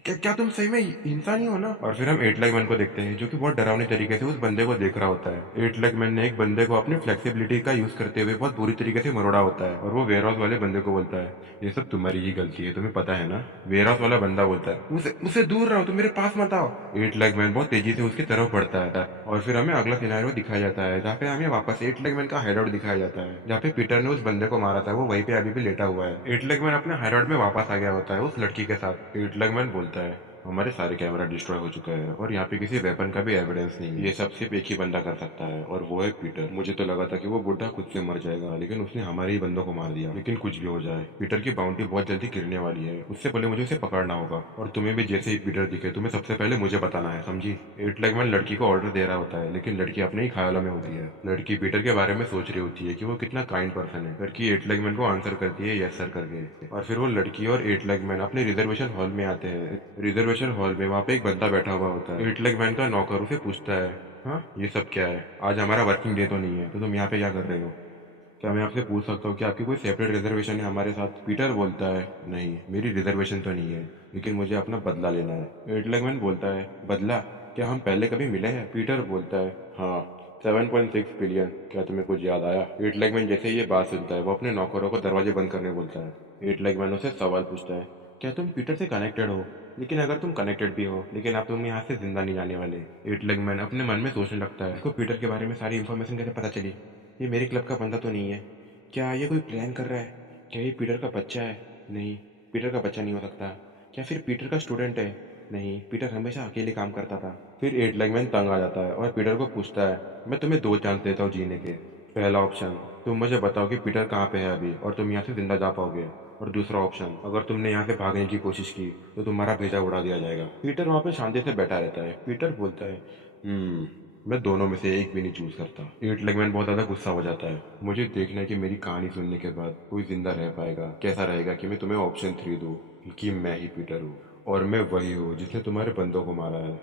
क्या तुम सही में इंसान ही हो ना? और फिर हम 8 लाख मैन को देखते हैं जो कि बहुत डरावने तरीके से उस बंदे को देख रहा होता है। 8 लाख मैन ने एक बंदे को अपनी फ्लेक्सिबिलिटी का यूज करते हुए बहुत बुरी तरीके से मरोड़ा होता है, और वो वेयर हाउस वाले बंदे को बोलता है, ये सब तुम्हारी ही गलती है, तुम्हें पता है ना? वेयर हाउस वाला बंदा बोलता है, मुझसे मुझसे दूर रहो, तुम मेरे पास मत आओ। 8 लाख मैन बहुत तेजी से उसकी तरफ बढ़ता है, और फिर हमें अगला सिनेरियो दिखाया जाता है जहाँ पे हमें वापस 8 लाख मैन का हाइडआउट दिखाया जाता है, जहाँ पे पीटर ने उस बंदे को मारा था, वो वहीं पे अभी भी लेटा हुआ है। 8 लाख मैन अपने हाइडआउट में वापस आ गया होता है उस लड़की के साथ। 8 लाख मैन बोलता है, हमारे सारे कैमरा डिस्ट्रॉय हो चुका है और यहाँ पे किसी वेपन का भी एविडेंस नहीं है, ये सब सिर्फ एक ही बंदा कर सकता है और वो है पीटर। मुझे तो लगा था कि वो बुढ़ा खुद से मर जाएगा, लेकिन उसने हमारे ही बंदों को मार दिया। लेकिन कुछ भी हो जाए, पीटर की बाउंटी बहुत जल्दी गिरने वाली है, उससे पहले मुझे उसे पकड़ना होगा, और तुम्हें भी जैसे ही पीटर दिखे तुम्हें सबसे पहले मुझे बताना है, समझी? 8 लाख मैन लड़की को ऑर्डर दे रहा होता है, लेकिन लड़की अपने ही ख्यालों में होती है। लड़की पीटर के बारे में सोच रही होती है कि वो कितना काइंड पर्सन है। लड़की 8 लाख मैन को आंसर करती है, यस सर करके, और फिर वो लड़की और 8 लाख मैन अपने रिजर्वेशन हॉल में आते हैं। रिजर्वेशन हॉल में वहाँ पे एक बंदा बैठा हुआ होता है। 8 लाख मैन का नौकर उसे पूछता है, हाँ ये सब क्या है, आज हमारा वर्किंग डे तो नहीं है, तो तुम यहाँ पे क्या कर रहे हो? क्या मैं आपसे पूछ सकता हूँ कि आपकी कोई सेपरेट रिजर्वेशन है हमारे साथ? पीटर बोलता है, नहीं मेरी रिजर्वेशन तो नहीं है, लेकिन मुझे अपना बदला लेना है। 8 लाख मैन बोलता है, बदला? क्या हम पहले कभी मिले हैं? पीटर बोलता है, हाँ 7.6 बिलियन। क्या तुम्हें कुछ याद आया? 8 लाख मैन जैसे ही ये बात सुनता है वो अपने नौकरों को दरवाजे बंद करने बोलता है। 8 लाख मैन उसे सवाल पूछता है, क्या तुम पीटर से कनेक्टेड हो? लेकिन अगर तुम कनेक्टेड भी हो, लेकिन अब तुम यहाँ से जिंदा नहीं जाने वाले। 8 लाख मैन अपने मन में सोचने लगता है, इसको पीटर के बारे में सारी इन्फॉर्मेशन कैसे पता चली? ये मेरे क्लब का बंदा तो नहीं है, क्या ये कोई प्लान कर रहा है? क्या ये पीटर का बच्चा है? नहीं, पीटर का बच्चा नहीं हो सकता। क्या फिर पीटर का स्टूडेंट है? नहीं, पीटर हमेशा अकेले काम करता था। फिर 8 लाख मैन तंग आ जाता है और पीटर को पूछता है, मैं तुम्हें 2 चांस देता हूँ जीने के। पहला ऑप्शन, तुम मुझे बताओ कि पीटर कहाँ पे है अभी और तुम यहाँ से जिंदा जा पाओगे, और दूसरा ऑप्शन, अगर तुमने यहाँ से भागने की कोशिश की तो तुम्हारा भेजा उड़ा दिया जाएगा। पीटर वहाँ पे शांति से बैठा रहता है। पीटर बोलता है, मैं दोनों में से एक भी नहीं चूज करता। 8 लाख मैन बहुत ज्यादा गुस्सा हो जाता है, मुझे देखना है कि मेरी कहानी सुनने के बाद कोई जिंदा रह पाएगा। कैसा रहेगा कि मैं तुम्हें ऑप्शन 3 दूं कि मैं ही पीटर हूँ और मैं वही हूँ जिसने तुम्हारे बंदों को मारा है।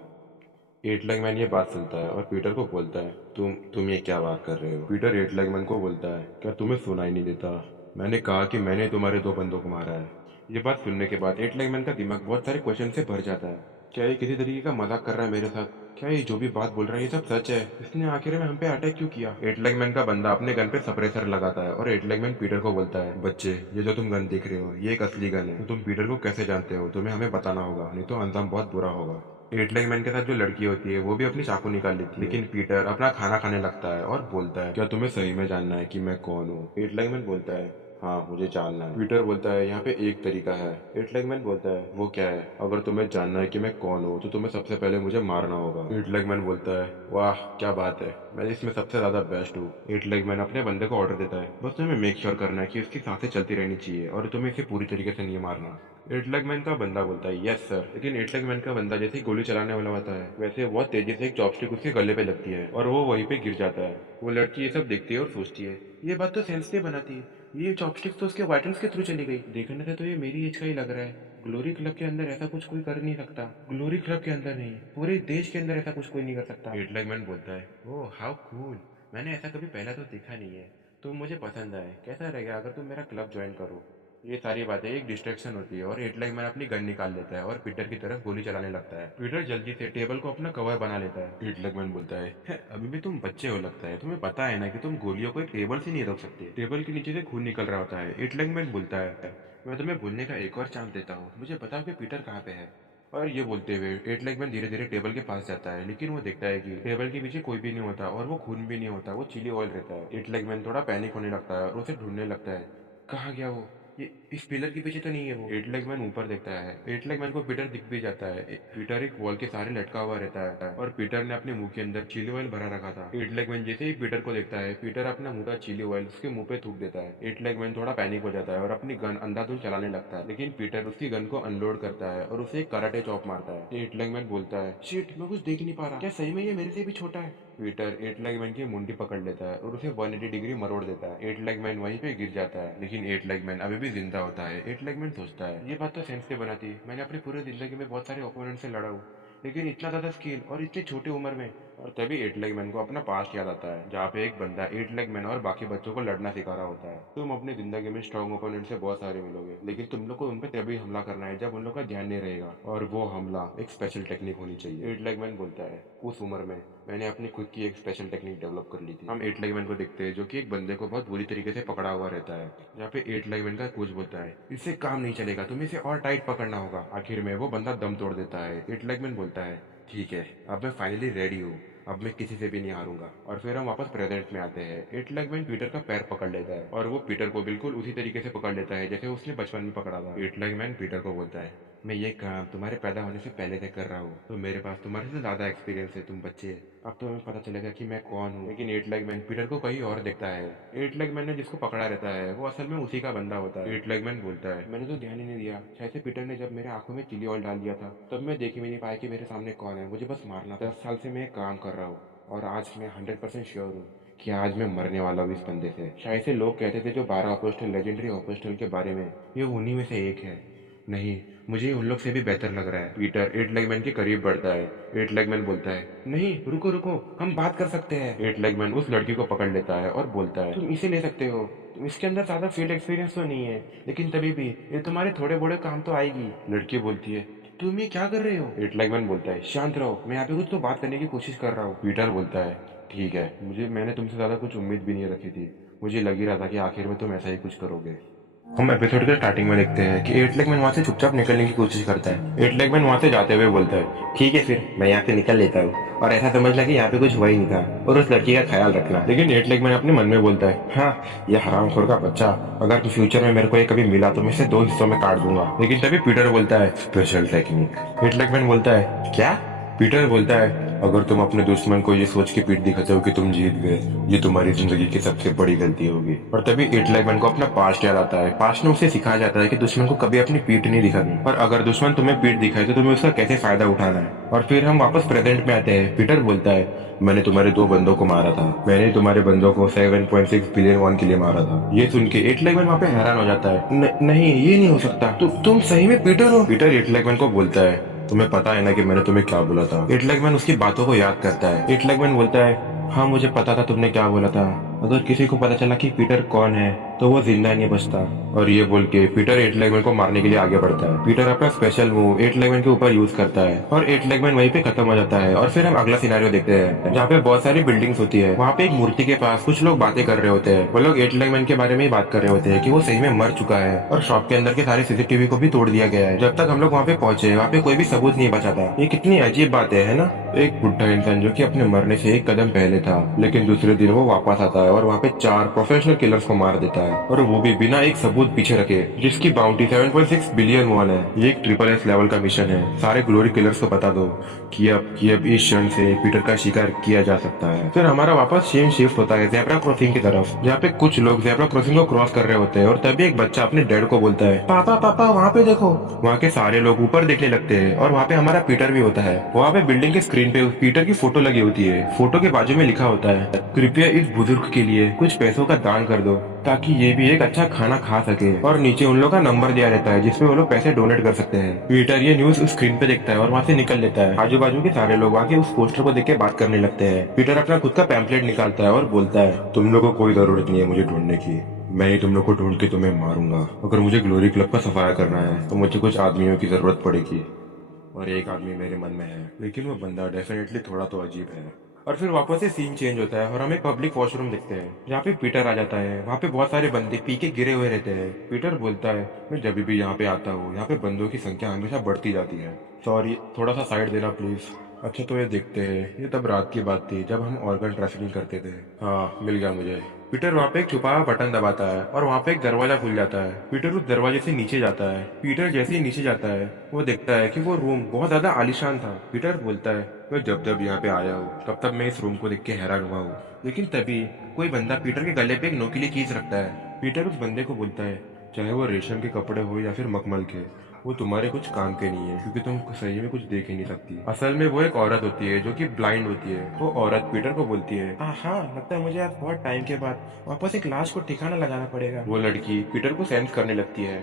8 लाख मैन ये बात सुनता है और पीटर को बोलता है, तुम ये क्या बात कर रहे हो? पीटर 8 लाख मैन को बोलता है, क्या तुम्हें सुनाई नहीं देता? मैंने कहा कि मैंने तुम्हारे 2 बंदों को मारा है। ये बात सुनने के बाद 8 लाख मैन का दिमाग बहुत सारे क्वेश्चन से भर जाता है। क्या ये किसी तरीके का मजाक कर रहा है मेरे साथ? क्या ये जो भी बात बोल रहा है ये सब सच है? इसने आखिर में हम पे अटैक क्यों किया? 8 लाख मैन का बंदा अपने गन पे सप्रेसर लगाता है और 8 लाख मैन पीटर को बोलता है, बच्चे ये जो तुम गन देख रहे हो ये एक असली गन है, तो तुम पीटर को कैसे जानते हो? तुम्हें हमें बताना होगा, नहीं तो अंजाम बहुत बुरा होगा। 8 लाख मैन के साथ जो लड़की होती है वो भी अपनी चाकू निकाल लेती है, लेकिन पीटर अपना खाना खाने लगता है और बोलता है, क्या तुम्हें सही में जानना है कि मैं कौन हूँ? 8 लाख मैन बोलता है, हाँ मुझे जानना है। पीटर बोलता है यहाँ पे एक तरीका है। एट लेगमैन बोलता है वो क्या है? अगर तुम्हें जानना है कि मैं कौन हूँ तो तुम्हें सबसे पहले मुझे मारना होगा। एट लेगमैन बोलता है वाह क्या बात है, मैं इसमें सबसे ज्यादा बेस्ट हूँ। एट लेगमैन अपने बंदे को ऑर्डर देता है, बस तुम्हें मेक श्योर करना है कि उसकी सांसें चलती रहनी चाहिए और तुम्हें इसे पूरी तरीके से नहीं मारना। एट लेगमैन का बंदा बोलता है यस सर। लेकिन एट लेगमैन का बंदा जैसे ही गोली चलाने वाला होता है वैसे बहुत तेजी से एक चॉपस्टिक उसके गले पे लगती है और वो वहीं पे गिर जाता है। वो लड़की ये सब देखती है और सोचती है ये बात तो सेंस नहीं बनाती, ये चॉपस्टिक्स तो उसके वाइटल्स के थ्रू चली गई। देखने से तो ये मेरी एज का ही लग रहा है। ग्लोरी क्लब के अंदर ऐसा कुछ कोई कर नहीं सकता। ग्लोरी क्लब के अंदर नहीं, पूरे देश के अंदर ऐसा कुछ कोई नहीं कर सकता। एट लेगमैन बोलता है ओह हाउ कूल, मैंने ऐसा कभी पहला तो देखा नहीं है। तुम मुझे पसंद आए, कैसा रहेगा अगर तुम मेरा क्लब ज्वाइन करो। ये सारी बातें एक डिस्ट्रैक्शन होती है और एट लेगमैन अपनी गन निकाल लेता है और पीटर की तरफ गोली चलाने लगता है। पीटर जल्दी से टेबल को अपना कवर बना लेता है। एट लेगमैन बोलता है अभी भी तुम बच्चे हो लगता है, तुम्हें पता है ना कि तुम गोलियों को एक टेबल से नहीं रोक सकते। टेबल के नीचे से खून निकल रहा होता है। एट लेगमैन बोलता है मैं तुम्हें भूलने का एक और चांस देता हूँ, मुझे बताओ कि पीटर कहाँ पे है। और ये बोलते हुए एट लेगमैन धीरे धीरे टेबल के पास जाता है, लेकिन वो देखता है कि टेबल के पीछे कोई भी नहीं होता और वो खून भी नहीं होता, वो चिली ऑयल रहता है। एट लेगमैन थोड़ा पैनिक होने लगता है और उसे ढूंढने लगता है कहाँ गया वो, ये इस पिलर के पीछे तो नहीं है वो। एट लेगमैन ऊपर देखता है, एट लेगमैन को पीटर दिख भी जाता है। पीटर एक वॉल के सहारे लटका हुआ रहता है और पीटर ने अपने मुंह के अंदर चिली ऑयल भरा रखा था। एट लेगमैन जैसे ही पीटर को देखता है पीटर अपना मुंह का चिली ऑयल उसके मुंह पे थूक देता है। एट लेगमैन थोड़ा पैनिक हो जाता है और अपनी गन अंधाधुंध चलाने लगता है, लेकिन पीटर उसकी गन को अनलोड करता है और उसे एक कराटे चॉप मारता है। एट लेगमैन बोलता है शिट मैं कुछ देख नहीं पा रहा, क्या सही में ये मेरे से भी छोटा है? पीटर एट लेगमैन की मुंडी पकड़ लेता है और उसे 180 डिग्री मरोड़ देता है। एट लेगमैन वहीं पे गिर जाता है, लेकिन एट लेगमैन अभी भी जिंदा होता है। एट लेगमैन सोचता है ये बात तो सेंस से बनाती, मैंने अपनी पूरी जिंदगी में बहुत सारे ओपोनेंट से लड़ा हूँ, लेकिन इतना ज्यादा स्किल और इतनी छोटी उम्र में। और तभी एट लेगमैन को अपना पास्ट याद आता है जहाँ पे एक बंदा एट लेगमैन और बाकी बच्चों को लड़ना सिखा रहा होता है। तुम अपनी जिंदगी में स्ट्रॉन्ग ओपोनेंट से बहुत सारे मिलोगे, लेकिन तुम लोग को उन पे तभी हमला करना है जब उन लोग का ध्यान नहीं रहेगा, और वो हमला एक स्पेशल टेक्निक होनी चाहिए। एट लेगमैन बोलता है उस उम्र में मैंने अपनी खुद की एक स्पेशल टेक्निक डेवलप कर ली थी। हम एट लेगमैन को देखते हैं जो कि एक बंदे को बहुत बुरी तरीके से पकड़ा हुआ रहता है, जहाँ पे एट लेगमैन का कोच बोलता है इससे काम नहीं चलेगा, तुम्हें इसे और टाइट पकड़ना होगा। आखिर में वो बंदा दम तोड़ देता है। एट लेगमैन बोलता है ठीक है अब मैं फाइनली रेडी हूँ, अब मैं किसी से भी नहीं हारूंगा। और फिर हम वापस प्रेजेंट में आते हैं। एट लेगमैन पीटर का पैर पकड़ लेता है और वो पीटर को बिल्कुल उसी तरीके से पकड़ लेता है जैसे उसने बचपन में पकड़ा था। एट लेगमैन पीटर को बोलता है मैं ये काम तुम्हारे पैदा होने से पहले से कर रहा हूँ, तो मेरे पास तुम्हारे से ज्यादा एक्सपीरियंस है, तुम बच्चे है, अब तो हमें पता चलेगा कि मैं कौन हूँ। लेकिन एट लेगमैन पीटर को कहीं और देखता है। एट लेगमैन ने जिसको पकड़ा रहता है वो असल में उसी का बंदा होता है। एट लेगमैन बोलता है मैंने तो ध्यान ही नहीं दिया, शायद से पीटर ने जब मेरे आंखों में चिली ऑयल डाल दिया था तब मैं देख ही नहीं पाया कि मेरे सामने कौन है, मुझे बस मारना। 10 साल से मैं काम कर रहा हूँ और आज मैं 100% श्योर हूँ कि आज मैं मरने वाला हूँ इस बंदे से। शायद से लोग कहते थे जो 12 अपोस्टल लेजेंडरी अपोस्टल के बारे में, ये उन्हीं में से एक है। नहीं, मुझे उन लोग से भी बेहतर लग रहा है। पीटर एट लेगमैन के करीब बढ़ता है। एट लेगमैन बोलता है नहीं रुको रुको, हम बात कर सकते हैं। एट लेगमैन उस लड़की को पकड़ लेता है और बोलता है तुम इसे ले सकते हो, तुम इसके अंदर ज्यादा फील्ड एक्सपीरियंस तो नहीं है, लेकिन तभी भी ये तुम्हारे थोड़े बड़े काम तो आएगी। लड़की बोलती है तुम ये क्या कर रहे हो? एट लेगमैन बोलता है शांत रहो, मैं यहाँ पे कुछ तो बात करने की कोशिश कर रहा हूँ। पीटर बोलता है ठीक है, मैंने तुमसे ज्यादा कुछ उम्मीद भी नहीं रखी थी, मुझे लग ही रहा था कि आखिर में तुम ऐसा ही कुछ करोगे। हम एपिसोड के स्टार्टिंग में देखते हैं कि एट लेगमैन वहाँ से चुपचाप निकलने की कोशिश करता है। एट लेगमैन वहाँ से जाते हुए बोलता है ठीक है फिर मैं यहाँ से निकल लेता हूँ, और ऐसा समझना कि यहाँ पे कुछ हुआ ही नहीं था और उस लड़की का ख्याल रखना। लेकिन एट लेगमैन अपने मन में बोलता है हाँ ये हरामखोर का बच्चा, अगर फ्यूचर में मेरे को ये कभी मिला तो मैं इसे 2 हिस्सों में काट दूंगा। लेकिन तभी पीटर बोलता है स्पेशल टेक्निक। एट लेगमैन बोलता है क्या? पीटर बोलता है अगर तुम अपने दुश्मन को ये सोच के पीठ दिखाते हो कि तुम जीत गए, ये तुम्हारी जिंदगी की सबसे बड़ी गलती होगी। और तभी एट लेगमैन को अपना पास्ट याद आता है। पास्ट में उसे सिखाया जाता है कि दुश्मन को कभी अपनी पीठ नहीं दिखानी, और अगर दुश्मन तुम्हें पीठ दिखाए तो तुम्हें उसका कैसे फायदा उठाना है। और फिर हम वापस प्रेजेंट में आते हैं। पीटर बोलता है मैंने तुम्हारे 2 बंदों को मारा था, मैंने तुम्हारे बंदों को 7.6 बिलियन वॉन के लिए मारा था। ये सुन के एट लेगमैन वहाँ पे हैरान हो जाता है नहीं ये नहीं हो सकता, तुम सही में पीटर हो? पीटर एट लेगमैन को बोलता है तुम्हें पता है ना कि मैंने तुम्हें क्या बोला था? एट लेगमैन उसकी बातों को याद करता है। एट लेगमैन बोलता है हाँ मुझे पता था तुमने क्या बोला था, अगर किसी को पता चला कि पीटर कौन है तो वो जिंदा नहीं बचता। और ये बोल के पीटर एट लेगमैन को मारने के लिए आगे बढ़ता है। पीटर अपना स्पेशल मूव एट लेगमैन के ऊपर यूज करता है और एट लेगमैन वहीं पे खत्म हो जाता है। और फिर हम अगला सिनेरियो देखते हैं जहाँ पे बहुत सारी बिल्डिंग्स होती है। वहाँ पे एक मूर्ति के पास कुछ लोग बातें कर रहे होते हैं। वो लोग एट लेगमैन के बारे में ही बात कर रहे होते हैं कि वो सही में मर चुका है और शॉप के अंदर के सारे सीसीटीवी को भी तोड़ दिया गया है। जब तक हम लोग वहाँ पे पहुंचे वहाँ पे कोई भी सबूत नहीं बचा था। ये कितनी अजीब बात है ना? एक बुढ़ा इंसान जो कि अपने मरने से एक कदम पहले था, लेकिन दूसरे दिन वो वापस आता है और वहाँ पे 4 प्रोफेशनल किलर्स को मार देता है, और वो भी बिना एक सबूत पीछे रखे, जिसकी बाउंटी 7.6 बिलियन वॉन है। ये एक SSS लेवल का मिशन है। सारे ग्लोरी किलर्स को बता दो कि अब इस क्षण से पीटर का शिकार किया जा सकता है। फिर हमारा वापस सीन शिफ्ट होता है ज़ेब्रा क्रॉसिंग की तरफ, जहाँ पे कुछ लोग ज़ेब्रा क्रॉसिंग को क्रॉस कर रहे होते हैं, और तभी एक बच्चा अपने डैड को बोलता है, पापा पापा वहाँ पे देखो। वहाँ के सारे लोग ऊपर देखने लगते हैं, और वहाँ पे हमारा पीटर भी होता है। वहाँ पे बिल्डिंग के स्क्रीन पे उस पीटर की फोटो लगी होती है। फोटो के बाजू में लिखा होता है, कृपया इस बुजुर्ग के लिए कुछ पैसों का दान कर दो ताकि ये भी एक अच्छा खाना खा सके। और नीचे उन लोगों का नंबर दिया रहता है जिसमें वो लोग पैसे डोनेट कर सकते हैं। पीटर ये न्यूज स्क्रीन पे देखता है और वहाँ से निकल लेता है। आजू बाजू के सारे लोग आके उस पोस्टर को देख के बात करने लगते हैं। पीटर अपना खुद का पैम्पलेट निकालता है और बोलता है, तुम लोगों को कोई जरूरत नहीं है मुझे ढूंढने की, मैं ही तुम लोग को ढूंढ के तुम्हें मारूंगा। अगर मुझे ग्लोरी क्लब का सफाया करना है तो मुझे कुछ आदमियों की जरूरत पड़ेगी, और एक आदमी मेरे मन में है, लेकिन वो बंदा डेफिनेटली थोड़ा तो अजीब है। और फिर वापस से सीन चेंज होता है और हम एक पब्लिक वॉशरूम देखते हैं जहाँ पे पीटर आ जाता है। वहाँ पे बहुत सारे बंदे पी के गिरे हुए रहते हैं। पीटर बोलता है, मैं जब भी यहाँ पे आता हूँ यहाँ पे बंदों की संख्या हमेशा बढ़ती जाती है, सॉरी थोड़ा सा साइड देना प्लीज। अच्छा तो ये देखते हैं, ये तब रात की बात थी जब हम ऑर्गन ट्रैफिकिंग करते थे। हाँ मिल गया मुझे। पीटर वहाँ पे एक छुपा हुआ बटन दबाता है और वहाँ पे एक दरवाजा खुल जाता है। पीटर उस दरवाजे से नीचे जाता है। पीटर जैसे ही नीचे जाता है वो देखता है कि वो रूम बहुत ज्यादा आलीशान था। पीटर बोलता है, मैं जब जब यहाँ पे आया हूँ तब तब मैं इस रूम को देख के हैरान हुआ हूँ। लेकिन तभी कोई बंदा पीटर के गले पे एक नोकीली चीज रखता है। पीटर उस बंदे को बोलता है, चाहे वो रेशम के कपड़े हो या फिर मखमल के, वो तुम्हारे कुछ काम के नहीं है क्योंकि तुम सही में कुछ देख ही नहीं सकती। असल में वो एक औरत होती है जो कि ब्लाइंड होती है। वो औरत पीटर को बोलती है, हाँ लगता है मुझे आज बहुत टाइम के बाद वापस एक लाश को ठिकाना लगाना पड़ेगा। वो लड़की पीटर को सेंस करने लगती है,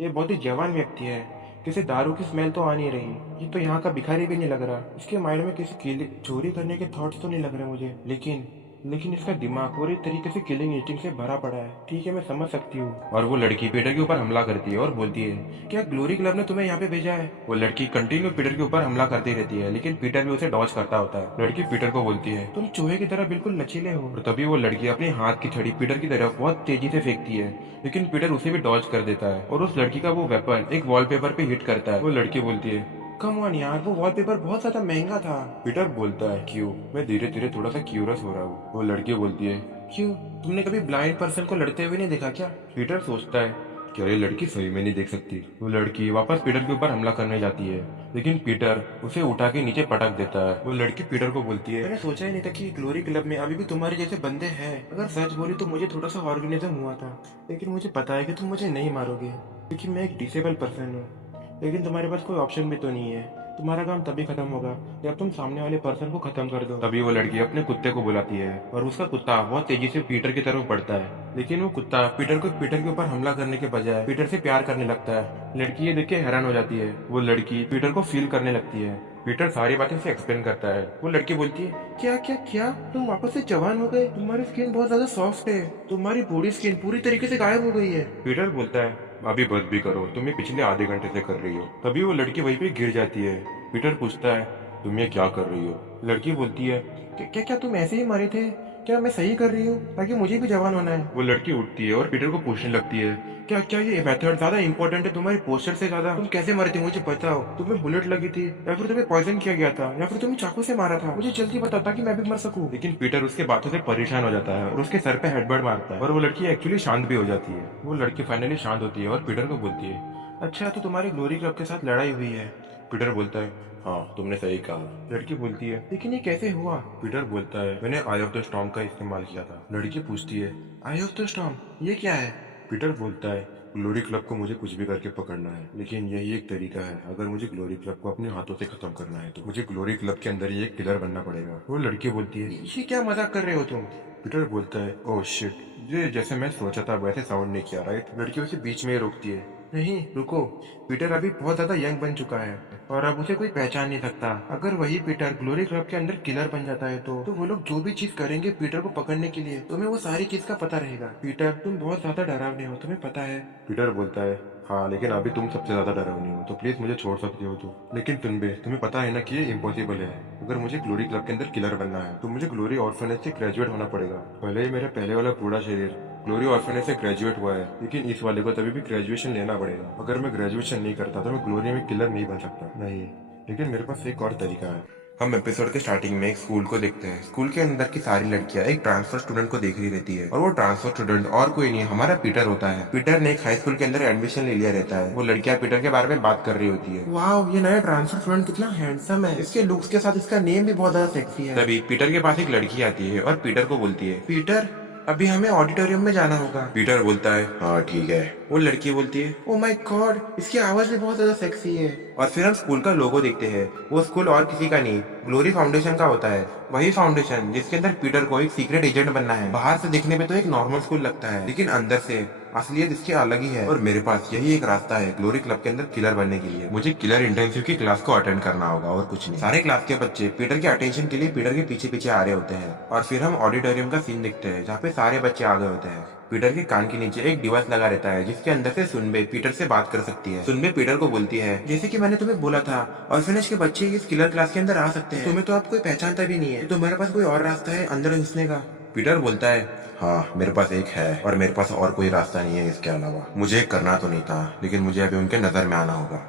ये बहुत ही जवान व्यक्ति है, किसी दारू की स्मेल तो आ नहीं रही, ये तो यहाँ का भिखारी भी नहीं लग रहा, इसके माइंड में किसी चोरी करने के थॉट्स तो नहीं लग रहे मुझे, लेकिन इसका दिमाग पूरी तरीके से किलिंग इंस्टिंक्ट से भरा पड़ा है। ठीक है मैं समझ सकती हूँ। और वो लड़की पीटर के ऊपर हमला करती है और बोलती है, क्या ग्लोरी क्लब ने तुम्हें यहाँ पे भेजा है? वो लड़की कंटिन्यू पीटर के ऊपर हमला करती रहती है, लेकिन पीटर भी उसे डॉज करता होता है। लड़की पीटर को बोलती है, तुम चूहे की तरह बिल्कुल लचीले हो। और तभी वो लड़की अपने हाथ की छड़ी पीटर की तरफ बहुत तेजी से फेंकती है, लेकिन पीटर उसे भी डॉज कर देता है और उस लड़की का वो वेपन एक वॉलपेपर पे हिट करता है। वो लड़की बोलती है, कम ऑन यार, वो वॉलपेपर बहुत ज्यादा महंगा था। पीटर बोलता है, क्यों? मैं धीरे धीरे थोड़ा सा क्यूरियस हो रहा हूँ। वो लड़की बोलती है, क्यों? तुमने कभी ब्लाइंड पर्सन को लड़ते हुए नहीं देखा क्या? पीटर सोचता है, क्या ये लड़की सही में नहीं देख सकती? वो लड़की वापस पीटर के ऊपर हमला करने जाती है, लेकिन पीटर उसे उठा के नीचे पटक देता है। वो लड़की पीटर को बोलती है, मैंने सोचा ही नहीं था कि ग्लोरी क्लब में अभी भी तुम्हारे जैसे बंदे हैं। अगर सच बोली तो मुझे थोड़ा सा ऑर्गेनिज्म हुआ था, लेकिन मुझे पता है कि तुम मुझे नहीं मारोगे क्योंकि मैं एक डिसेबल पर्सन हूँ। लेकिन तुम्हारे पास कोई ऑप्शन भी तो नहीं है। तुम्हारा काम तभी खत्म होगा जब तुम सामने वाले पर्सन को खत्म कर दो। तभी वो लड़की अपने कुत्ते को बुलाती है और उसका कुत्ता बहुत तेजी से पीटर की तरफ बढ़ता है, लेकिन वो कुत्ता पीटर के ऊपर हमला करने के बजाय पीटर से प्यार करने लगता है। लड़की ये देख के हैरान हो जाती है। वो लड़की पीटर को फील करने लगती है। पीटर सारी बातें उसे एक्सप्लेन करता है। वो लड़की बोलती है, क्या क्या क्या तुम वापस से जवान हो गए? तुम्हारी स्किन बहुत ज्यादा सॉफ्ट है, तुम्हारी बॉडी स्किन पूरी तरीके से गायब हो गई है। पीटर बोलता है, अभी बस भी करो, तुम ये पिछले आधे घंटे से कर रही हो। तभी वो लड़की वहीं पे गिर जाती है। पीटर पूछता है, तुम ये क्या कर रही हो? लड़की बोलती है, क्या क्या तुम ऐसे ही मरे थे? क्या मैं सही कर रही हूँ ताकि मुझे भी जवान होना है? वो लड़की उठती है और पीटर को पूछने लगती है, क्या क्या ये मेथड ज्यादा इंपॉर्टेंट है तुम्हारी पोस्चर से ज्यादा? तुम कैसे मरे थे मुझे बताओ। तुम्हें बुलेट लगी थी या फिर तुम्हें पॉइजन किया गया था या फिर तुम्हें चाकू से मारा था? मुझे जल्दी बता ताकि मैं भी मर सकूं। लेकिन पीटर उसके बातों से परेशान हो जाता है और उसके सर पे हेडबट मारता है और वो लड़की एक्चुअली शांत भी हो जाती है। वो लड़की फाइनली शांत होती है और पीटर को बोलती है, अच्छा तो तुम्हारी ग्लोरी क्लब के साथ लड़ाई हुई है? पीटर बोलता है, हाँ तुमने सही कहा। लड़की बोलती है, लेकिन ये कैसे हुआ? पीटर बोलता है, मैंने आई ऑफ द स्टॉर्म का इस्तेमाल किया था। लड़की पूछती है, आई ऑफ द स्टॉर्म ये क्या है? पीटर बोलता है, ग्लोरी क्लब को मुझे कुछ भी करके पकड़ना है, लेकिन यही एक तरीका है। अगर मुझे ग्लोरी क्लब को अपने हाथों से खत्म करना है तो मुझे ग्लोरी क्लब के अंदर ही एक किलर बनना पड़ेगा। वो लड़की बोलती है, ये क्या मजाक कर रहे हो तुम? पीटर बोलता है, ओह शिट, ये जैसे मैं सोचा था वैसे साउंड नहीं किया, राइट? लड़की उसे बीच में ही रोकती है, नहीं रुको, पीटर अभी बहुत ज्यादा यंग बन चुका है और अब उसे कोई पहचान नहीं सकता। अगर वही पीटर ग्लोरी क्लब के अंदर किलर बन जाता है तो वो लोग जो भी चीज करेंगे पीटर को पकड़ने के लिए, तुम्हें वो सारी चीज का पता रहेगा। पीटर तुम बहुत ज्यादा डरावने हो, तुम्हें पता है? पीटर बोलता है, हाँ लेकिन अभी तुम सबसे ज्यादा डरावनी हो, तो प्लीज मुझे छोड़ सकती हो तुम। लेकिन तुम्हें पता है ना कि ये इम्पॉसिबल है। अगर मुझे ग्लोरी क्लब के अंदर किलर बनना है तो मुझे ग्लोरी ऑर्फनेज से ग्रेजुएट होना पड़ेगा। भले ही मेरा पहले वाला पूरा शरीर ग्लोरी ऑर्फनेज से ग्रेजुएट हुआ है, लेकिन इस वाले को तभी भी ग्रेजुएशन लेना पड़ेगा। अगर मैं ग्रेजुएशन नहीं करता तो मैं ग्लोरी में किलर नहीं बन सकता। नहीं, लेकिन मेरे पास एक और तरीका है। हम एपिसोड के स्टार्टिंग में एक स्कूल को देखते हैं। स्कूल के अंदर की सारी लड़कियां एक ट्रांसफर स्टूडेंट को देख रही रहती है और वो ट्रांसफर स्टूडेंट और कोई नहीं हमारा पीटर होता है। पीटर ने एक हाई स्कूल के अंदर एडमिशन ले लिया रहता है। वो लड़कियां पीटर के बारे में बात कर रही होती है। वाह, ये नया ट्रांसफर स्टूडेंट कितना हैंडसम है, इसके लुक्स के साथ इसका नेम भी बहुत ज्यादा सेक्सी है। तभी पीटर के पास एक लड़की आती है और पीटर को बोलती है, पीटर अभी हमें ऑडिटोरियम में जाना होगा। पीटर बोलता है, हाँ ठीक है। वो लड़की बोलती है, ओ माय गॉड, इसकी आवाज भी बहुत ज्यादा सेक्सी है। और फिर हम स्कूल का लोगो देखते हैं। वो स्कूल और किसी का नहीं, ग्लोरी फाउंडेशन का होता है। वही फाउंडेशन जिसके अंदर पीटर को एक सीक्रेट एजेंट बनना है। बाहर से देखने में तो एक नॉर्मल स्कूल लगता है, लेकिन अंदर से असलियत इसकी अलग ही है। और मेरे पास यही एक रास्ता है ग्लोरी क्लब के अंदर किलर बनने के लिए। मुझे किलर इंटेंसिव की क्लास को अटेंड करना होगा और कुछ नहीं। सारे क्लास के बच्चे पीटर के अटेंशन के लिए पीटर के पीछे पीछे आ रहे होते हैं। और फिर हम ऑडिटोरियम का सीन देखते हैं जहाँ पे सारे बच्चे आ गए होते हैं। पीटर के कान के नीचे एक डिवाइस लगा रहता है जिसके अंदर से सुनबे पीटर से बात कर सकती है। सुनबे पीटर को बोलती है, जैसे कि मैंने तुम्हें बोला था ऑर्फनेज के बच्चे इस किलर क्लास के अंदर आ सकते हैं। तुम्हें तो आप कोई पहचानता भी नहीं है, तो तुम्हारे पास कोई और रास्ता है अंदर घुसने का? पीटर बोलता है, हाँ मेरे पास एक है और मेरे पास और कोई रास्ता नहीं है इसके अलावा। मुझे करना तो नहीं था, लेकिन मुझे अभी उनके नजर में आना होगा।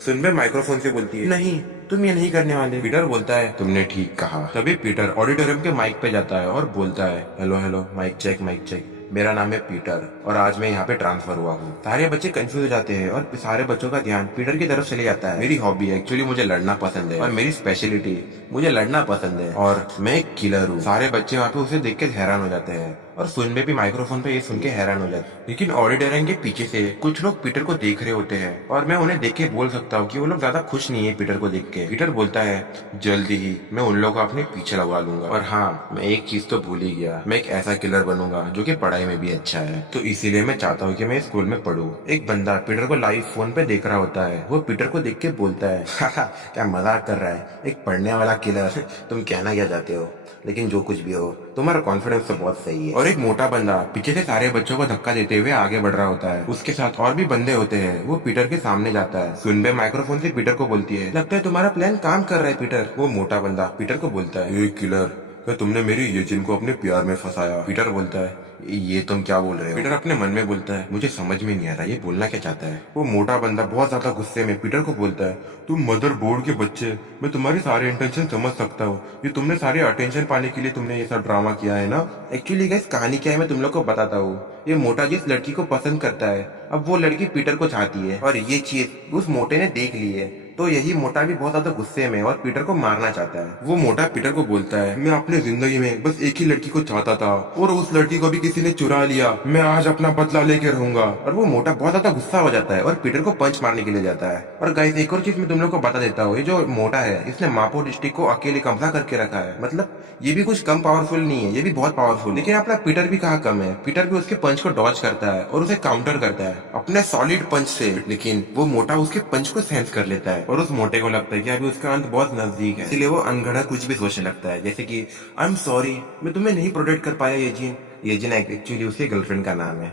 सुनबे माइक्रोफोन से बोलती है, नहीं तुम ये नहीं करने वाले। पीटर बोलता है, तुमने ठीक कहा। तभी पीटर ऑडिटोरियम के माइक पे जाता है और बोलता है, hello hello, mic check mic check, मेरा नाम है पीटर और आज मैं यहाँ पे ट्रांसफर हुआ हूँ। सारे बच्चे कंफ्यूज हो जाते हैं और सारे बच्चों का ध्यान पीटर की तरफ चले जाता है। मेरी हॉबी है, एक्चुअली मुझे लड़ना पसंद है और मेरी स्पेशलिटी मुझे लड़ना पसंद है और मैं एक किलर हूँ। सारे बच्चे वहाँ पे उसे देख के हैरान हो जाते हैं और सुनबे भी माइक्रोफोन पे ये सुन के हैरान हो जाते हैं। लेकिन ऑडिटोरियम के पीछे से कुछ लोग पीटर को देख रहे होते हैं और मैं उन्हें देख के बोल सकता हूँ कि वो लोग ज्यादा खुश नहीं है पीटर को देख के। पीटर बोलता है, जल्दी ही मैं उन लोगों को अपने पीछे लगा लूंगा। और हाँ, मैं एक चीज तो भूल ही गया, मैं एक ऐसा किलर बनूंगा जो कि पढ़ाई में भी अच्छा है। तो इसीलिए मैं चाहता हूँ कि मैं स्कूल में पढ़ूं। एक बंदा पीटर को लाइव फोन पे देख रहा होता है। वो पीटर को देख के बोलता है, क्या मजाक कर रहा है, एक पढ़ने वाला किलर, तुम कहना क्या चाहते हो? लेकिन जो कुछ भी हो, तुम्हारा कॉन्फिडेंस तो बहुत सही है। और एक मोटा बंदा पीछे से सारे बच्चों को धक्का देते हुए आगे बढ़ रहा होता है। उसके साथ और भी बंदे होते हैं। वो पीटर के सामने जाता है। सुनबे माइक्रोफोन से पीटर को बोलती है, लगता है तुम्हारा प्लान काम कर रहा है पीटर। वो मोटा बंदा पीटर को बोलता है, ये किलर, क्या तुमने मेरी ये जिनको अपने प्यार में फंसाया? पीटर बोलता है, ये तुम क्या बोल रहे हो? पीटर अपने मन में बोलता है, मुझे समझ में नहीं आ रहा ये बोलना क्या चाहता है। वो मोटा बंदा बहुत ज्यादा गुस्से में पीटर को बोलता है, तुम मदर बोर्ड के बच्चे, मैं तुम्हारी सारे इंटेंशन समझ सकता हूँ। ये तुमने सारे अटेंशन पाने के लिए तुमने ये सब ड्रामा किया है ना। एक्चुअली गाइस कहानी क्या है मैं तुम लोग को बताता हूँ। ये मोटा जिस लड़की को पसंद करता है, अब वो लड़की पीटर को चाहती है और ये चीज उस मोटे ने देख ली है। तो यही मोटा भी बहुत ज्यादा गुस्से में और पीटर को मारना चाहता है। वो मोटा पीटर को बोलता है, मैं अपनी जिंदगी में बस एक ही लड़की को चाहता था और उस लड़की को भी किसी ने चुरा लिया। मैं आज अपना बदला लेके रहूंगा। और वो मोटा बहुत ज्यादा गुस्सा हो जाता है और पीटर को पंच मारने के लिए जाता है। और गाइस एक और चीज मैं तुम लोग को बता देता हूँ, ये जो मोटा है इसने मापो डिस्ट्रिक्ट को अकेले कब्जा करके रखा है। मतलब ये भी कुछ कम पावरफुल नहीं है, ये भी बहुत पावरफुल। लेकिन अपना पीटर भी कहाँ कम है। पीटर भी उसके पंच को डॉज करता है और उसे काउंटर करता है अपने सॉलिड पंच से। लेकिन वो मोटा उसके पंच को सेंस कर लेता है और उस मोटे को लगता है कि अभी उसका अंत बहुत नजदीक है। इसलिए वो अनगढ़ा कुछ भी सोचने लगता है, जैसे कि आई एम सॉरी, मैं तुम्हें नहीं प्रोटेक्ट कर पाया ये जिन एक्चुअली उसके गर्लफ्रेंड का नाम है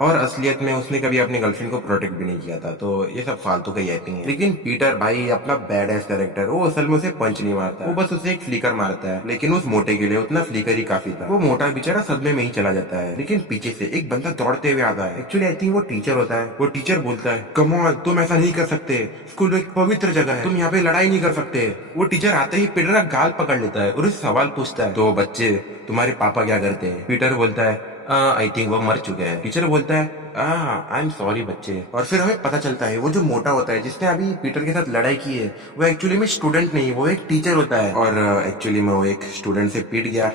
और असलियत में उसने कभी अपनी गर्लफ्रेंड को प्रोटेक्ट भी नहीं किया था। तो ये सब फालतू का एक्टिंग है। लेकिन पीटर भाई अपना बैड एस कैरेक्टर, वो असल में उसे पंच नहीं मारता, वो बस उसे एक फ्लिकर मारता है। लेकिन उस मोटे के लिए उतना फ्लिकर ही काफी था। वो मोटा बेचारा सदमे में ही चला जाता है। लेकिन पीछे से एक बंदा दौड़ते हुए आता है। एक्चुअली आई थिंक वो टीचर होता है। वो टीचर बोलता है, कम ऑन, तुम ऐसा नहीं कर सकते, स्कूल एक पवित्र जगह है, तुम यहाँ पे लड़ाई नहीं कर सकते। वो टीचर आते ही पीटर का गाल पकड़ लेता है और उसे सवाल पूछता है, तो बच्चे तुम्हारे पापा क्या करते हैं? पीटर बोलता है, आई थिंक वो मर चुके हैं। टीचर बोलता है, आई एम सॉरी बच्चे। और फिर हमें पता चलता है वो जो मोटा होता है जिसने अभी पीटर के साथ लड़ाई की है, वो एक्चुअली में स्टूडेंट नहीं, वो एक टीचर होता है। और एक्चुअली में वो एक स्टूडेंट से पीट गया।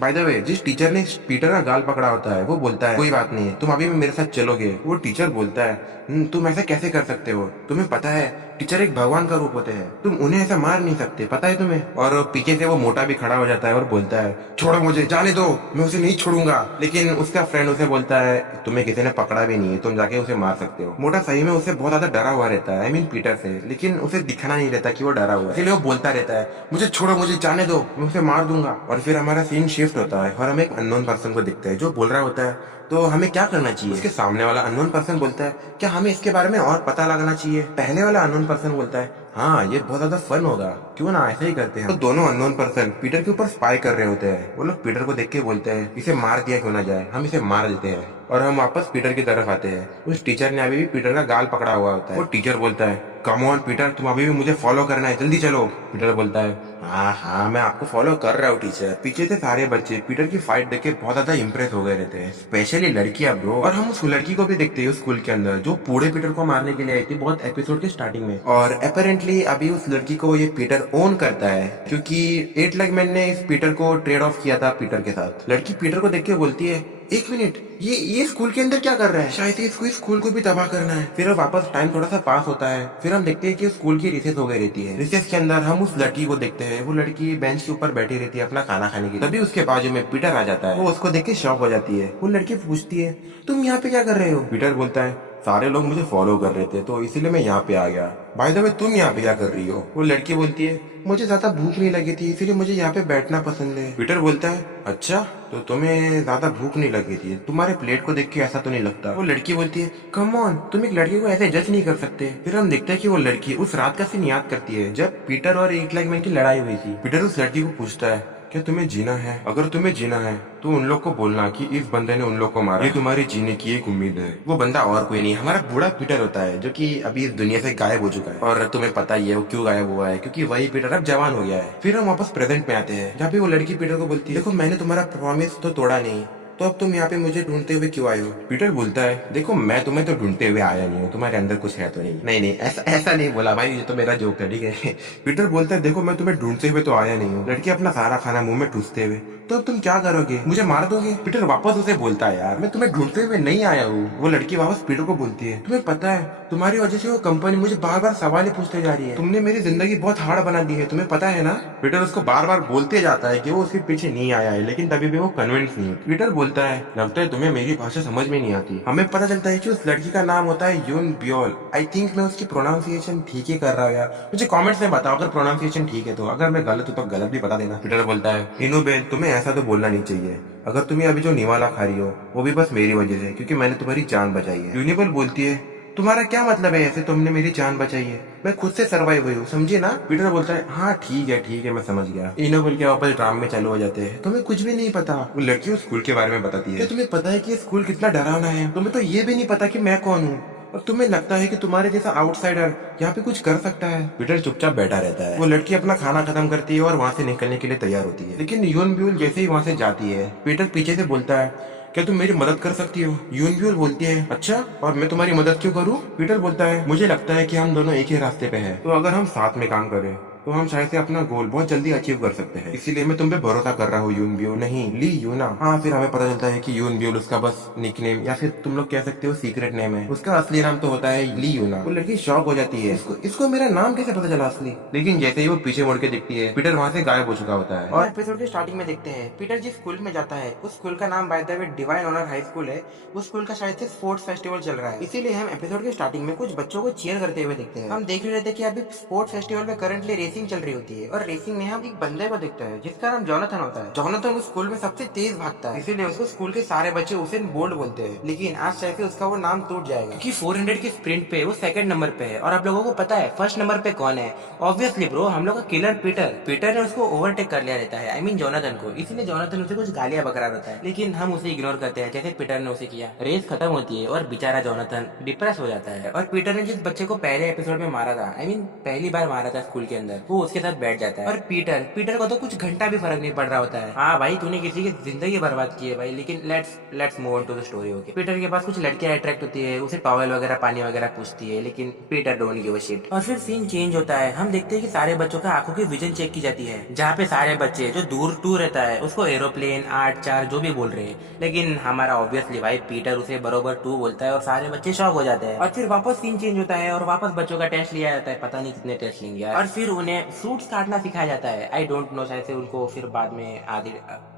बाय द वे, जिस टीचर ने पीटर का गाल पकड़ा होता है वो बोलता है, कोई बात नहीं, तुम अभी मेरे साथ चलोगे। वो टीचर बोलता है, तुम ऐसा कैसे कर सकते हो? तुम्हें पता है टीचर एक भगवान का रूप होते हैं, तुम उन्हें ऐसा मार नहीं सकते, पता है तुम्हें? और पीछे से वो मोटा भी खड़ा हो जाता है और बोलता है, छोड़ो मुझे, जाने दो, मैं उसे नहीं छोड़ूंगा। लेकिन उसका फ्रेंड उसे बोलता है, तुम्हें किसी ने पकड़ा भी नहीं है, तुम जाके उसे मार सकते हो। मोटा सही में उसे बहुत ज्यादा डरा हुआ रहता है, आई मीन पीटर से, लेकिन उसे दिखाना नहीं रहता कि वो डरा हुआ है। इसलिए वो बोलता रहता है, मुझे छोड़ो, मुझे जाने दो, मैं उसे मार दूंगा। और फिर हमारा सीन शिफ्ट होता है और हम एक अननोन पर्सन को दिखते हैं जो बोल रहा होता है, तो हमें क्या करना चाहिए? उसके सामने वाला अननोन पर्सन बोलता है, क्या हमें इसके बारे में और पता लगाना चाहिए? पहले वाला अननोन पर्सन बोलता है, हाँ ये बहुत ज्यादा फन होगा, क्यों ना ऐसे ही करते हैं। तो दोनों अननोन पर्सन पीटर के ऊपर स्पाई कर रहे होते हैं। वो लोग पीटर को देख के बोलते हैं, इसे मार दिया क्यों ना जाए, हम इसे मार देते हैं। और हम वापस पीटर की तरफ आते हैं। उस टीचर ने अभी भी पीटर का गाल पकड़ा हुआ होता है। वो टीचर बोलता है, कम ऑन पीटर, तुम अभी भी मुझे फॉलो करना है, जल्दी चलो। पीटर बोलता है, हाँ हाँ मैं आपको फॉलो कर रहा हूँ टीचर। पीछे से सारे बच्चे पीटर की फाइट देख के बहुत ज्यादा इंप्रेस हो गए रहते हैं, स्पेशली लड़कियां ब्रो। और हम उस लड़की को भी देखते हैं स्कूल के अंदर, जो पूरे पीटर को मारने के लिए आई थी बहुत एपिसोड के स्टार्टिंग में। और अपेरेंटली अभी उस लड़की को ये पीटर ओन करता है, क्योंकि 8 लाख मैन ने इस पीटर को ट्रेड ऑफ किया था पीटर के साथ। लड़की पीटर को देख के बोलती है, एक मिनट, ये स्कूल के अंदर क्या कर रहा है? शायद इसको इस स्कूल को भी तबाह करना है। फिर वापस टाइम थोड़ा सा पास होता है। फिर हम देखते हैं कि स्कूल की रिसेस हो गई रहती है। रिसेस के अंदर हम उस लड़की को देखते हैं। वो लड़की बेंच के ऊपर बैठी रहती है अपना खाना खाने के लिए। तभी उसके बाजू में पीटर आ जाता है। वो उसको देख के शॉक हो जाती है। वो लड़की पूछती है, तुम यहाँ पे क्या कर रहे हो? पीटर बोलता है, सारे लोग मुझे फॉलो कर रहे थे तो इसीलिए मैं यहाँ पे आ गया। बाय द वे तुम यहाँ पे क्या कर रही हो? वो लड़की बोलती है, मुझे ज्यादा भूख नहीं लगी थी इसीलिए मुझे यहाँ पे बैठना पसंद है। पीटर बोलता है, अच्छा तो तुम्हें ज्यादा भूख नहीं लगी थी, तुम्हारे प्लेट को देख के ऐसा तो नहीं लगता। वो लड़की बोलती है, कम ऑन, तुम एक लड़की को ऐसे जज नहीं कर सकते। फिर हम देखते हैं कि वो लड़की उस रात का सीन याद करती है जब पीटर और 8 लाख मैन की लड़ाई हुई थी। पीटर उस लड़की को पूछता है, क्या तुम्हें जीना है? अगर तुम्हें जीना है तो उन लोग को बोलना कि इस बंदे ने उन लोग को मारा, ये तुम्हारे जीने की एक उम्मीद है। वो बंदा और कोई नहीं, हमारा बूढ़ा पीटर होता है, जो कि अभी इस दुनिया से गायब हो चुका है। और तुम्हें पता ही है वो क्यों गायब हुआ है, क्योंकि वही पीटर अब जवान हो गया है। फिर हम वापस प्रेजेंट में आते हैं, जहाँ पे वो लड़की पीटर को बोलती है, देखो मैंने तुम्हारा प्रॉमिस तो तोड़ा नहीं, तो अब तुम यहाँ पे मुझे ढूंढते हुए क्यों आए हो? पीटर बोलता है, देखो मैं तुम्हें तो ढूंढते हुए आया नहीं हूँ, तुम्हारे अंदर कुछ है तो नहीं। नहीं नहीं, ऐसा नहीं बोला भाई, ये तो मेरा जोक है, ठीक है। पीटर बोलता है, देखो मैं तुम्हें ढूंढते हुए तो आया नहीं हूँ। लड़की अपना सारा खाना मुंह में ठूसते हुए, तो अब तुम क्या करोगे? मुझे मार दोगे? पीटर वापस उसे बोलता है, यार मैं तुम्हें ढूंढते हुए नहीं आया हूँ। वो लड़की वापस पीटर को बोलती है, तुम्हें पता है तुम्हारी वजह से वो कंपनी मुझे बार बार सवाल पूछते जा रही है, तुमने मेरी जिंदगी बहुत हार्ड बना दी है, तुम्हें पता है ना? पीटर उसको बार बार बोलते जाता है कि वो उसके पीछे नहीं आया है, लेकिन तभी भी वो कन्विंस नहीं होती। पीटर बोलता है, लगता है तुम्हें मेरी भाषा समझ में नहीं आती। हमें पता चलता है कि उस लड़की का नाम होता है यून ब्योल। आई थिंक मैं उसकी प्रोनाउंसिएशन ठीक ही कर रहा हूँ यार, मुझे कमेंट्स में बताओ अगर प्रोनाउंसिएशन ठीक है तो, अगर मैं गलत हूँ तो गलत भी बता देना। पीटर बोलता है, इनोबेल तुम्हें ऐसा तो बोलना नहीं चाहिए, अगर तुम्हें अभी जो निवाला खा रही हो वो भी बस मेरी वजह से, क्योंकि मैंने तुम्हारी जान बचाई है। यूनिबल बोलती है, तुम्हारा क्या मतलब है ऐसे, तुमने मेरी जान बचाई है, मैं खुद से सर्वाइव हुई हूँ, समझे ना? पीटर बोलता है, हाँ ठीक है मैं समझ गया। इनोबल के वापस ड्राम में चालू हो जाते हैं। तुम्हें कुछ भी नहीं पता। वो लड़की उस स्कूल के बारे में बताती है, तुम्हें पता है कि ये स्कूल कितना डरावना है? तुम्हें तो ये भी नहीं पता कि मैं कौन हूँ, और तुम्हें लगता है कि तुम्हारे जैसा आउटसाइडर यहाँ पे कुछ कर सकता है। पीटर चुपचाप बैठा रहता है। वो लड़की अपना खाना खत्म करती है और वहाँ से निकलने के लिए तैयार होती है, लेकिन यून ब्यूल जैसे ही वहाँ से जाती है, पीटर पीछे से बोलता है, क्या तुम मेरी मदद कर सकती हो? यून ब्यूल बोलती है, अच्छा और मैं तुम्हारी मदद क्यों करूँ? पीटर बोलता है, मुझे लगता है कि हम दोनों एक ही रास्ते पे हैं, तो अगर हम साथ में काम करें तो हम शायद से अपना गोल बहुत जल्दी अचीव कर सकते हैं, इसीलिए मैं तुम पे भरोसा कर रहा हूँ यून ब्यूल, नहीं ली यूना। हाँ फिर हमें पता चलता है कि यून ब्यूल उसका बस निकनेम या फिर तुम लोग कह सकते हो सीक्रेट नेम है, उसका असली नाम तो होता है ली यूना। वो लड़की शॉक हो जाती है, इसको मेरा नाम कैसे पता चला असली? लेकिन जैसे ही वो पीछे मुड़ के दिखती है, पीटर वहाँ से गायब हो चुका होता है। और एपिसोड के स्टार्टिंग में देखते हैं पीटर जिस स्कूल में जाता है, उस स्कूल का नाम by the way Divine Honour High School है। उस स्कूल का शायद से स्पोर्ट्स फेस्टिवल चल रहा है, इसीलिए हम एपिसोड के स्टार्टिंग में कुछ बच्चों को चीयर करते हुए देखते हैं। हम देख रहे थे कि अभी स्पोर्ट्स फेस्टिवल में करंटली रेसिंग चल रही होती है, और रेसिंग में हम एक बंदे को देखते हैं जिसका नाम जोनाथन होता है। जोनाथन उस स्कूल में सबसे तेज भागता है, इसीलिए उसको स्कूल के सारे बच्चे उसे बोल्ट बोलते हैं। लेकिन आज शायद से उसका वो नाम टूट जाएगा, क्योंकि 400 के स्प्रिंट पे वो सेकंड नंबर पे है। और आप लोगों को पता है फर्स्ट नंबर पे कौन है? ऑब्वियसली ब्रो, हम लोग का किलर पीटर ने उसको ओवरटेक कर लिया रहता है, आई मीन जोनाथन को। इसीलिए जोनाथन उसे कुछ गालियां बकरा रहता है, लेकिन हम उसे इग्नोर करते हैं जैसे पीटर ने उसे किया। रेस खत्म होती है और बेचारा जोनाथन डिप्रेस हो जाता है, और पीटर ने जिस बच्चे को पहले एपिसोड में मारा था, आई मीन पहली बार मारा था स्कूल के अंदर, वो उसके साथ बैठ जाता है। और पीटर को तो कुछ घंटा भी फर्क नहीं पड़ रहा होता है। हाँ भाई, तूने किसी की जिंदगी बर्बाद की है भाई, लेकिन let's move on to the story. Okay, Peter के पास कुछ लड़कियां अट्रैक्ट होती है, उसे टॉवेल वगैरह पानी वगैरह पूछती है, लेकिन Peter don't give a shit. और फिर सीन चेंज होता है। हम देखते हैं कि सारे बच्चों का आंखों की विजन चेक की जाती है, जहाँ पे सारे बच्चे जो दूर रहता है उसको एरोप्लेन 8-4 जो भी बोल रहे हैं, लेकिन हमारा ऑब्वियसली भाई पीटर उसे बरोबर 2 बोलता है, और सारे बच्चे शॉक हो जाते हैं। और फिर वापस सीन चेंज होता है और वापस बच्चों का टेस्ट लिया जाता है, पता नहीं कितने टेस्ट लेंगे यार। और फिर उन्हें फ्रूट्स काटना सिखाया जाता है। आई डोंट नो, शायद से उनको फिर बाद में आदि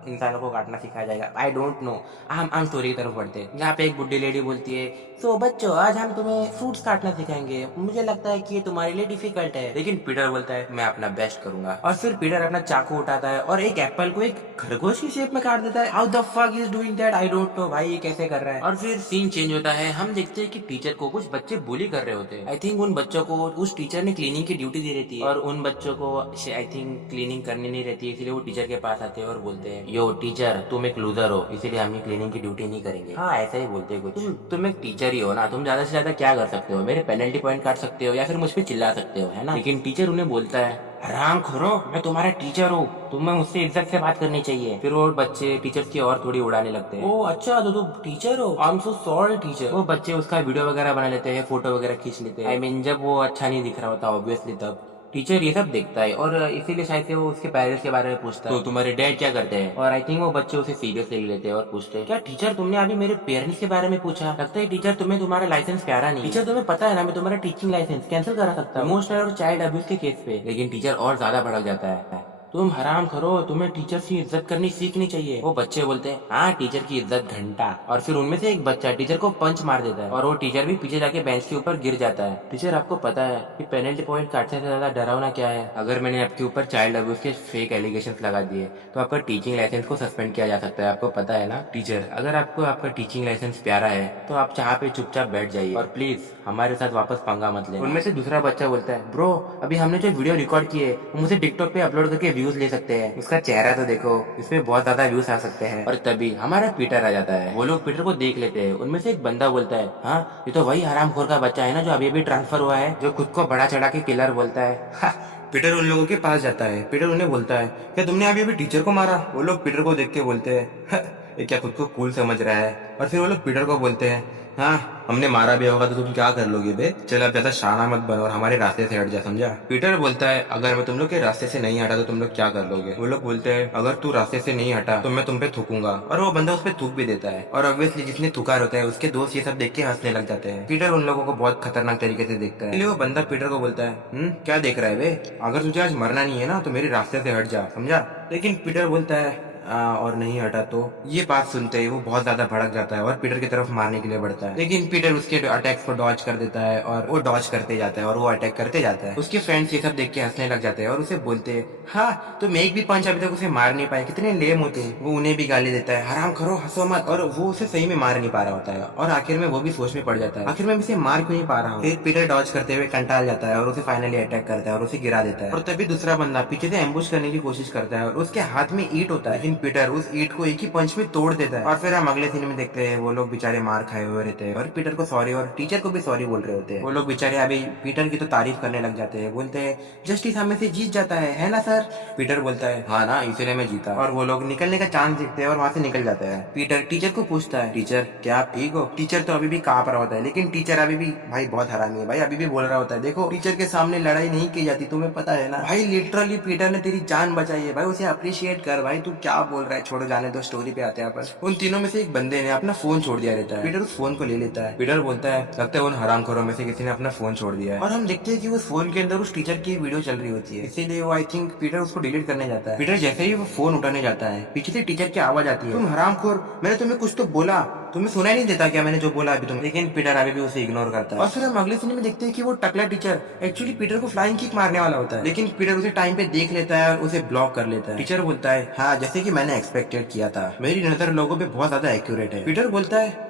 इंसानों को काटना सिखाया जाएगा, आई डोंट नो। हम स्टोरी की तरफ बढ़ते हैं, जहाँ पे एक बुढ़ी लेडी बोलती है, तो बच्चों आज हम तुम्हें फ्रूट्स काटना सिखाएंगे, मुझे लगता है कि ये तुम्हारे लिए डिफिकल्ट है। लेकिन पीटर बोलता है, मैं अपना बेस्ट करूंगा। और फिर पीटर अपना चाकू उठाता है और एक एप्पल को एक खरगोश की शेप में काट देता है। How the fuck is doing that? I don't know भाई, ये कैसे कर रहा है। और फिर सीन चेंज होता है। हम देखते हैं कि टीचर को कुछ बच्चे बुली कर रहे होते हैं। आई थिंक उन बच्चों को उस टीचर ने क्लीनिंग की ड्यूटी दी रहती है, और उन उन बच्चों को आई थिंक क्लीनिंग करनी नहीं रहती है, इसलिए वो टीचर के पास आते हैं और बोलते हैं, यो टीचर तुम एक लूजर हो, इसीलिए हम ये क्लीनिंग की ड्यूटी नहीं करेंगे। हाँ ऐसा ही बोलते हैं कुछ। तुम एक टीचर ही हो ना, तुम ज्यादा से ज्यादा क्या कर सकते हो, मेरे पेनल्टी पॉइंट काट सकते हो या फिर मुझ पर चिल्ला सकते हो, है ना। लेकिन टीचर उन्हें बोलता है, हराम खोरो, मैं तुम्हारा टीचर हूँ, तुम्हें मुझसे इज्जत से बात करनी चाहिए। फिर वो बच्चे टीचर्स की और थोड़ी उड़ाने लगते हैं। ओ अच्छा, तो तुम टीचर हो, I am so sorry teacher. वो बच्चे उसका वीडियो वगैरह बना लेते हैं, फोटो वगैरह खींच लेते हैं। आई मीन जब वो अच्छा नहीं दिख रहा होता ऑब्वियसली, तब टीचर ये सब देखता है और इसीलिए शायद से वो उसके पेरेंट्स के बारे में पूछता है, तो तुम्हारे डैड क्या करते हैं। और आई थिंक वो बच्चे उसे सीरियस ले लेते हैं और पूछते हैं, क्या टीचर तुमने अभी मेरे पेरेंट्स के बारे में पूछा, लगता है टीचर तुम्हें तुम्हारा लाइसेंस प्यारा नहीं। टीचर तुम्हें पता है ना, मैं तुम्हारा टीचिंग लाइसेंस कैंसिल करा सकता हूँ इमोशनल और चाइल्ड अब्यूज के केस पे। लेकिन टीचर और ज्यादा भड़क जाता है, तुम हराम करो, तुम्हें टीचर्स की इज्जत करनी सीखनी चाहिए। वो बच्चे बोलते हैं, हाँ टीचर की इज्जत घंटा। और फिर उनमें से एक बच्चा टीचर को पंच मार देता है और वो टीचर भी पीछे जाके बेंच के ऊपर गिर जाता है। टीचर आपको पता है कि पेनल्टी पॉइंट काटने से ज्यादा डरावना क्या है, अगर मैंने आपके ऊपर चाइल्ड अब्यूज के फेक एलिगेशन लगा दिए तो आपका टीचिंग लाइसेंस को सस्पेंड किया जा सकता है, आपको पता है ना। टीचर अगर आपको आपका टीचिंग लाइसेंस प्यारा है तो आप चाह पे चुपचाप बैठ जाइए और प्लीज हमारे साथ वापस पंगा मत लेना। उनमें से दूसरा बच्चा बोलता है, ब्रो अभी हमने जो वीडियो रिकॉर्ड किए हम उसे टिकटॉक पे अपलोड करके व्यूज ले सकते हैं, उसका चेहरा तो देखो, इसमें बहुत ज्यादा व्यूज आ सकते हैं। और तभी हमारा पीटर आ जाता है। वो लोग पीटर को देख लेते हैं। उनमें से एक बंदा बोलता है, हाँ ये तो वही हरामखोर का बच्चा है ना जो अभी अभी ट्रांसफर हुआ है, जो खुद को बड़ा चढ़ा के किलर बोलता है। पीटर उन लोगों के पास जाता है। पीटर उन्हें बोलता है, क्या तुमने अभी अभी टीचर को मारा। वो लोग पीटर को देख के बोलते हैं, ये क्या खुद को कूल समझ रहा है। और फिर वो लोग पीटर को बोलते हैं, हाँ हमने मारा भी होगा तो तुम क्या कर लोगे बे, चल अब ज्यादा शाना मत बन और हमारे रास्ते से हट जा, समझा। पीटर बोलता है, अगर मैं तुम लोग के रास्ते से नहीं हटा तो तुम लोग क्या कर लोगे। वो लोग बोलते हैं, अगर तू रास्ते से नहीं हटा तो मैं तुम पे थूकूंगा। और वो बंदा उस पे थूक भी देता है और ऑब्वियसली जिसने थूका होता है उसके दोस्त ये सब देख के हंसने लग जाते हैं। पीटर उन लोगों को बहुत खतरनाक तरीके से देखता है, इसलिए वो बंदा पीटर को बोलता है, क्या देख रहा है बे, अगर तुझे आज मरना नहीं है ना तो मेरे रास्ते से हट जा, समझा। लेकिन पीटर बोलता है, और नहीं हटा तो। ये बात सुनते ही वो बहुत ज्यादा भड़क जाता है और पीटर की तरफ मारने के लिए बढ़ता है। लेकिन पीटर उसके अटैक्स को डॉज कर देता है और वो डॉज करते जाता है और वो अटैक करते जाता है। उसके फ्रेंड्स ये सब देख के हंसने लग जाते हैं और उसे बोलते हैं, हाँ तुम एक भी पंच अभी तक उसे मार नहीं पाए, कितने लेम होते हैं। वो उन्हें भी गाली देता है, हराम करो हंसो मत। और वो उसे सही में मार नहीं पा रहा होता है और आखिर में वो भी सोच में पड़ जाता है, आखिर में इसे मार क्यों नहीं पा रहा हूँ। फिर पीटर डॉज करते हुए कंटाल जाता है और उसे फाइनली अटैक करता है और उसे गिरा देता है। और तभी दूसरा बंदा पीछे से एम्बुश करने की कोशिश करता है और उसके हाथ में ईंट होता है, लेकिन पीटर उस ईंट को एक ही पंच में तोड़ देता है। और फिर हम अगले सीन में देखते हैं वो लोग बेचारे मार खाए हुए रहते हैं और पीटर को सॉरी और टीचर को भी सॉरी बोल रहे होते हैं। वो लोग बेचारे अभी पीटर की तो तारीफ करने लग जाते हैं, बोलते हैं जस्टिस हमें से जीत जाता है ना सर। पीटर बोलता है, हाँ ना इसीलिए मैं जीता। और वो लोग निकलने का चांस देखते हैं और वहाँ से निकल जाता है। पीटर टीचर को पूछता है, टीचर क्या आप ठीक हो। टीचर तो अभी भी कांप रहा होता है, लेकिन टीचर अभी भी भाई बहुत हरामी है भाई, अभी भी बोल रहा होता है, देखो टीचर के सामने लड़ाई नहीं की जाती, तुम्हें पता है ना भाई, लिटरली पीटर ने तेरी जान बचाई है भाई, उसे अप्रिशिएट कर भाई, तू क्या बोल रहा है, छोड़ो जाने दो, स्टोरी पे आते हैं अपन। उन तीनों में से एक बंदे ने अपना फोन छोड़ दिया रहता है। पीटर उस फोन को ले लेता है। पीटर बोलता है, लगता है उन हरामखोरों में से किसी ने अपना फोन छोड़ दिया है। और हम देखते हैं कि उस फोन के अंदर उस टीचर की वीडियो चल रही होती है, इसीलिए वो आई थिंक पीटर उसको डिलीट करने जाता है। पीटर जैसे ही वो फोन उठाने जाता है, पीछे से टीचर की आवाज आती है, तुम हरामखोर, मैंने तुम्हें कुछ तो बोला, तुम्हें सुनाई नहीं देता क्या मैंने जो बोला अभी तुम्हें। लेकिन पीटर अभी भी उसे इग्नोर करता है। और फिर हम अगले सीन में देखते हैं कि वो टकला टीचर एक्चुअली पीटर को फ्लाइंग किक मारने वाला होता है, लेकिन पीटर उसे टाइम पे देख लेता है और उसे ब्लॉक कर लेता है। टीचर बोलता है, हाँ जैसे कि मैंने एक्सपेक्टेड किया था, मेरी नजर लोगों पे बहुत ज्यादा एक्यूरेट है। पीटर बोलता है,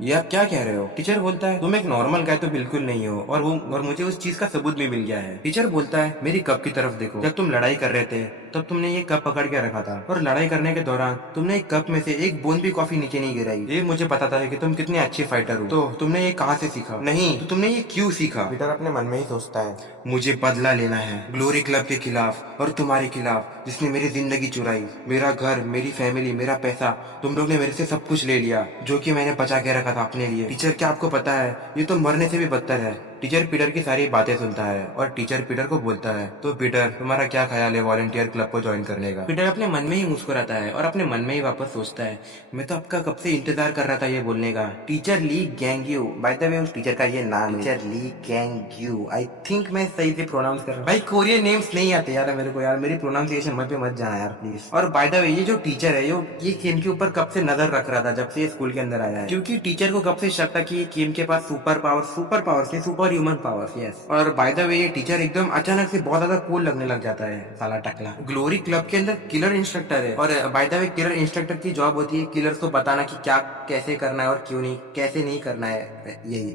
ये आप क्या कह रहे हो। टीचर बोलता है, तुम एक नॉर्मल गाय तो बिल्कुल नहीं हो और मुझे उस चीज का सबूत भी मिल गया है। टीचर बोलता है, मेरी कप की तरफ देखो, जब तुम लड़ाई कर रहे थे तब तुमने ये कप पकड़ के रखा था और लड़ाई करने के दौरान तुमने एक कप में से एक बूंद भी कॉफी नीचे नहीं गिराई। ये मुझे पता था कि तुम कितने अच्छे फाइटर हो, तो तुमने ये कहाँ से सीखा, नहीं तो तुमने ये क्यों सीखा। पीटर अपने मन में ही सोचता है, मुझे बदला लेना है ग्लोरी क्लब के खिलाफ और तुम्हारे खिलाफ, जिसने मेरी जिंदगी चुराई, मेरा घर, मेरी फैमिली, मेरा पैसा, तुम लोग ने मेरे से सब कुछ ले लिया जो कि मैंने बचा के रखा था अपने लिए। टीचर क्या आपको पता है, ये तो मरने से भी बदतर है। टीचर पीटर की सारी बातें सुनता है और टीचर पीटर को बोलता है, तो पीटर तुम्हारा क्या ख्याल है वॉलंटियर क्लब को ज्वाइन करने का। पीटर अपने मन में ही मुस्कुराता है और अपने मन में ही वापस सोचता है, मैं तो आपका कब से इंतजार कर रहा था ये बोलने का। Teacher Li Gangyu, by the way उस टीचर का ये नाम है, टीचर ली गैंग्यू। आई थिंक मैं सही से प्रोनाउंस कर रहा हूँ भाई, कोरियन नेम्स नहीं आते यार मेरे को, यार मेरी प्रोनाउंसिएशन मत पे मत जाना यार प्लीज। और बाय द वे ये जो टीचर है ये केम के ऊपर कब से नजर रख रहा था जब से ये स्कूल के अंदर आया है, क्योंकि टीचर को कब से शक था कि केम के पास सुपर पावर से सुपर ह्यूमन पावर। और बाय द वे ये टीचर एकदम अचानक से बहुत ज्यादा कूल लगने लग जाता है, साला टकला। ग्लोरी क्लब के अंदर किलर इंस्ट्रक्टर है और bye the way killer instructor की जॉब होती है किलर्स को बताना कि क्या कैसे करना है और क्यों नहीं, कैसे नहीं करना है, यही।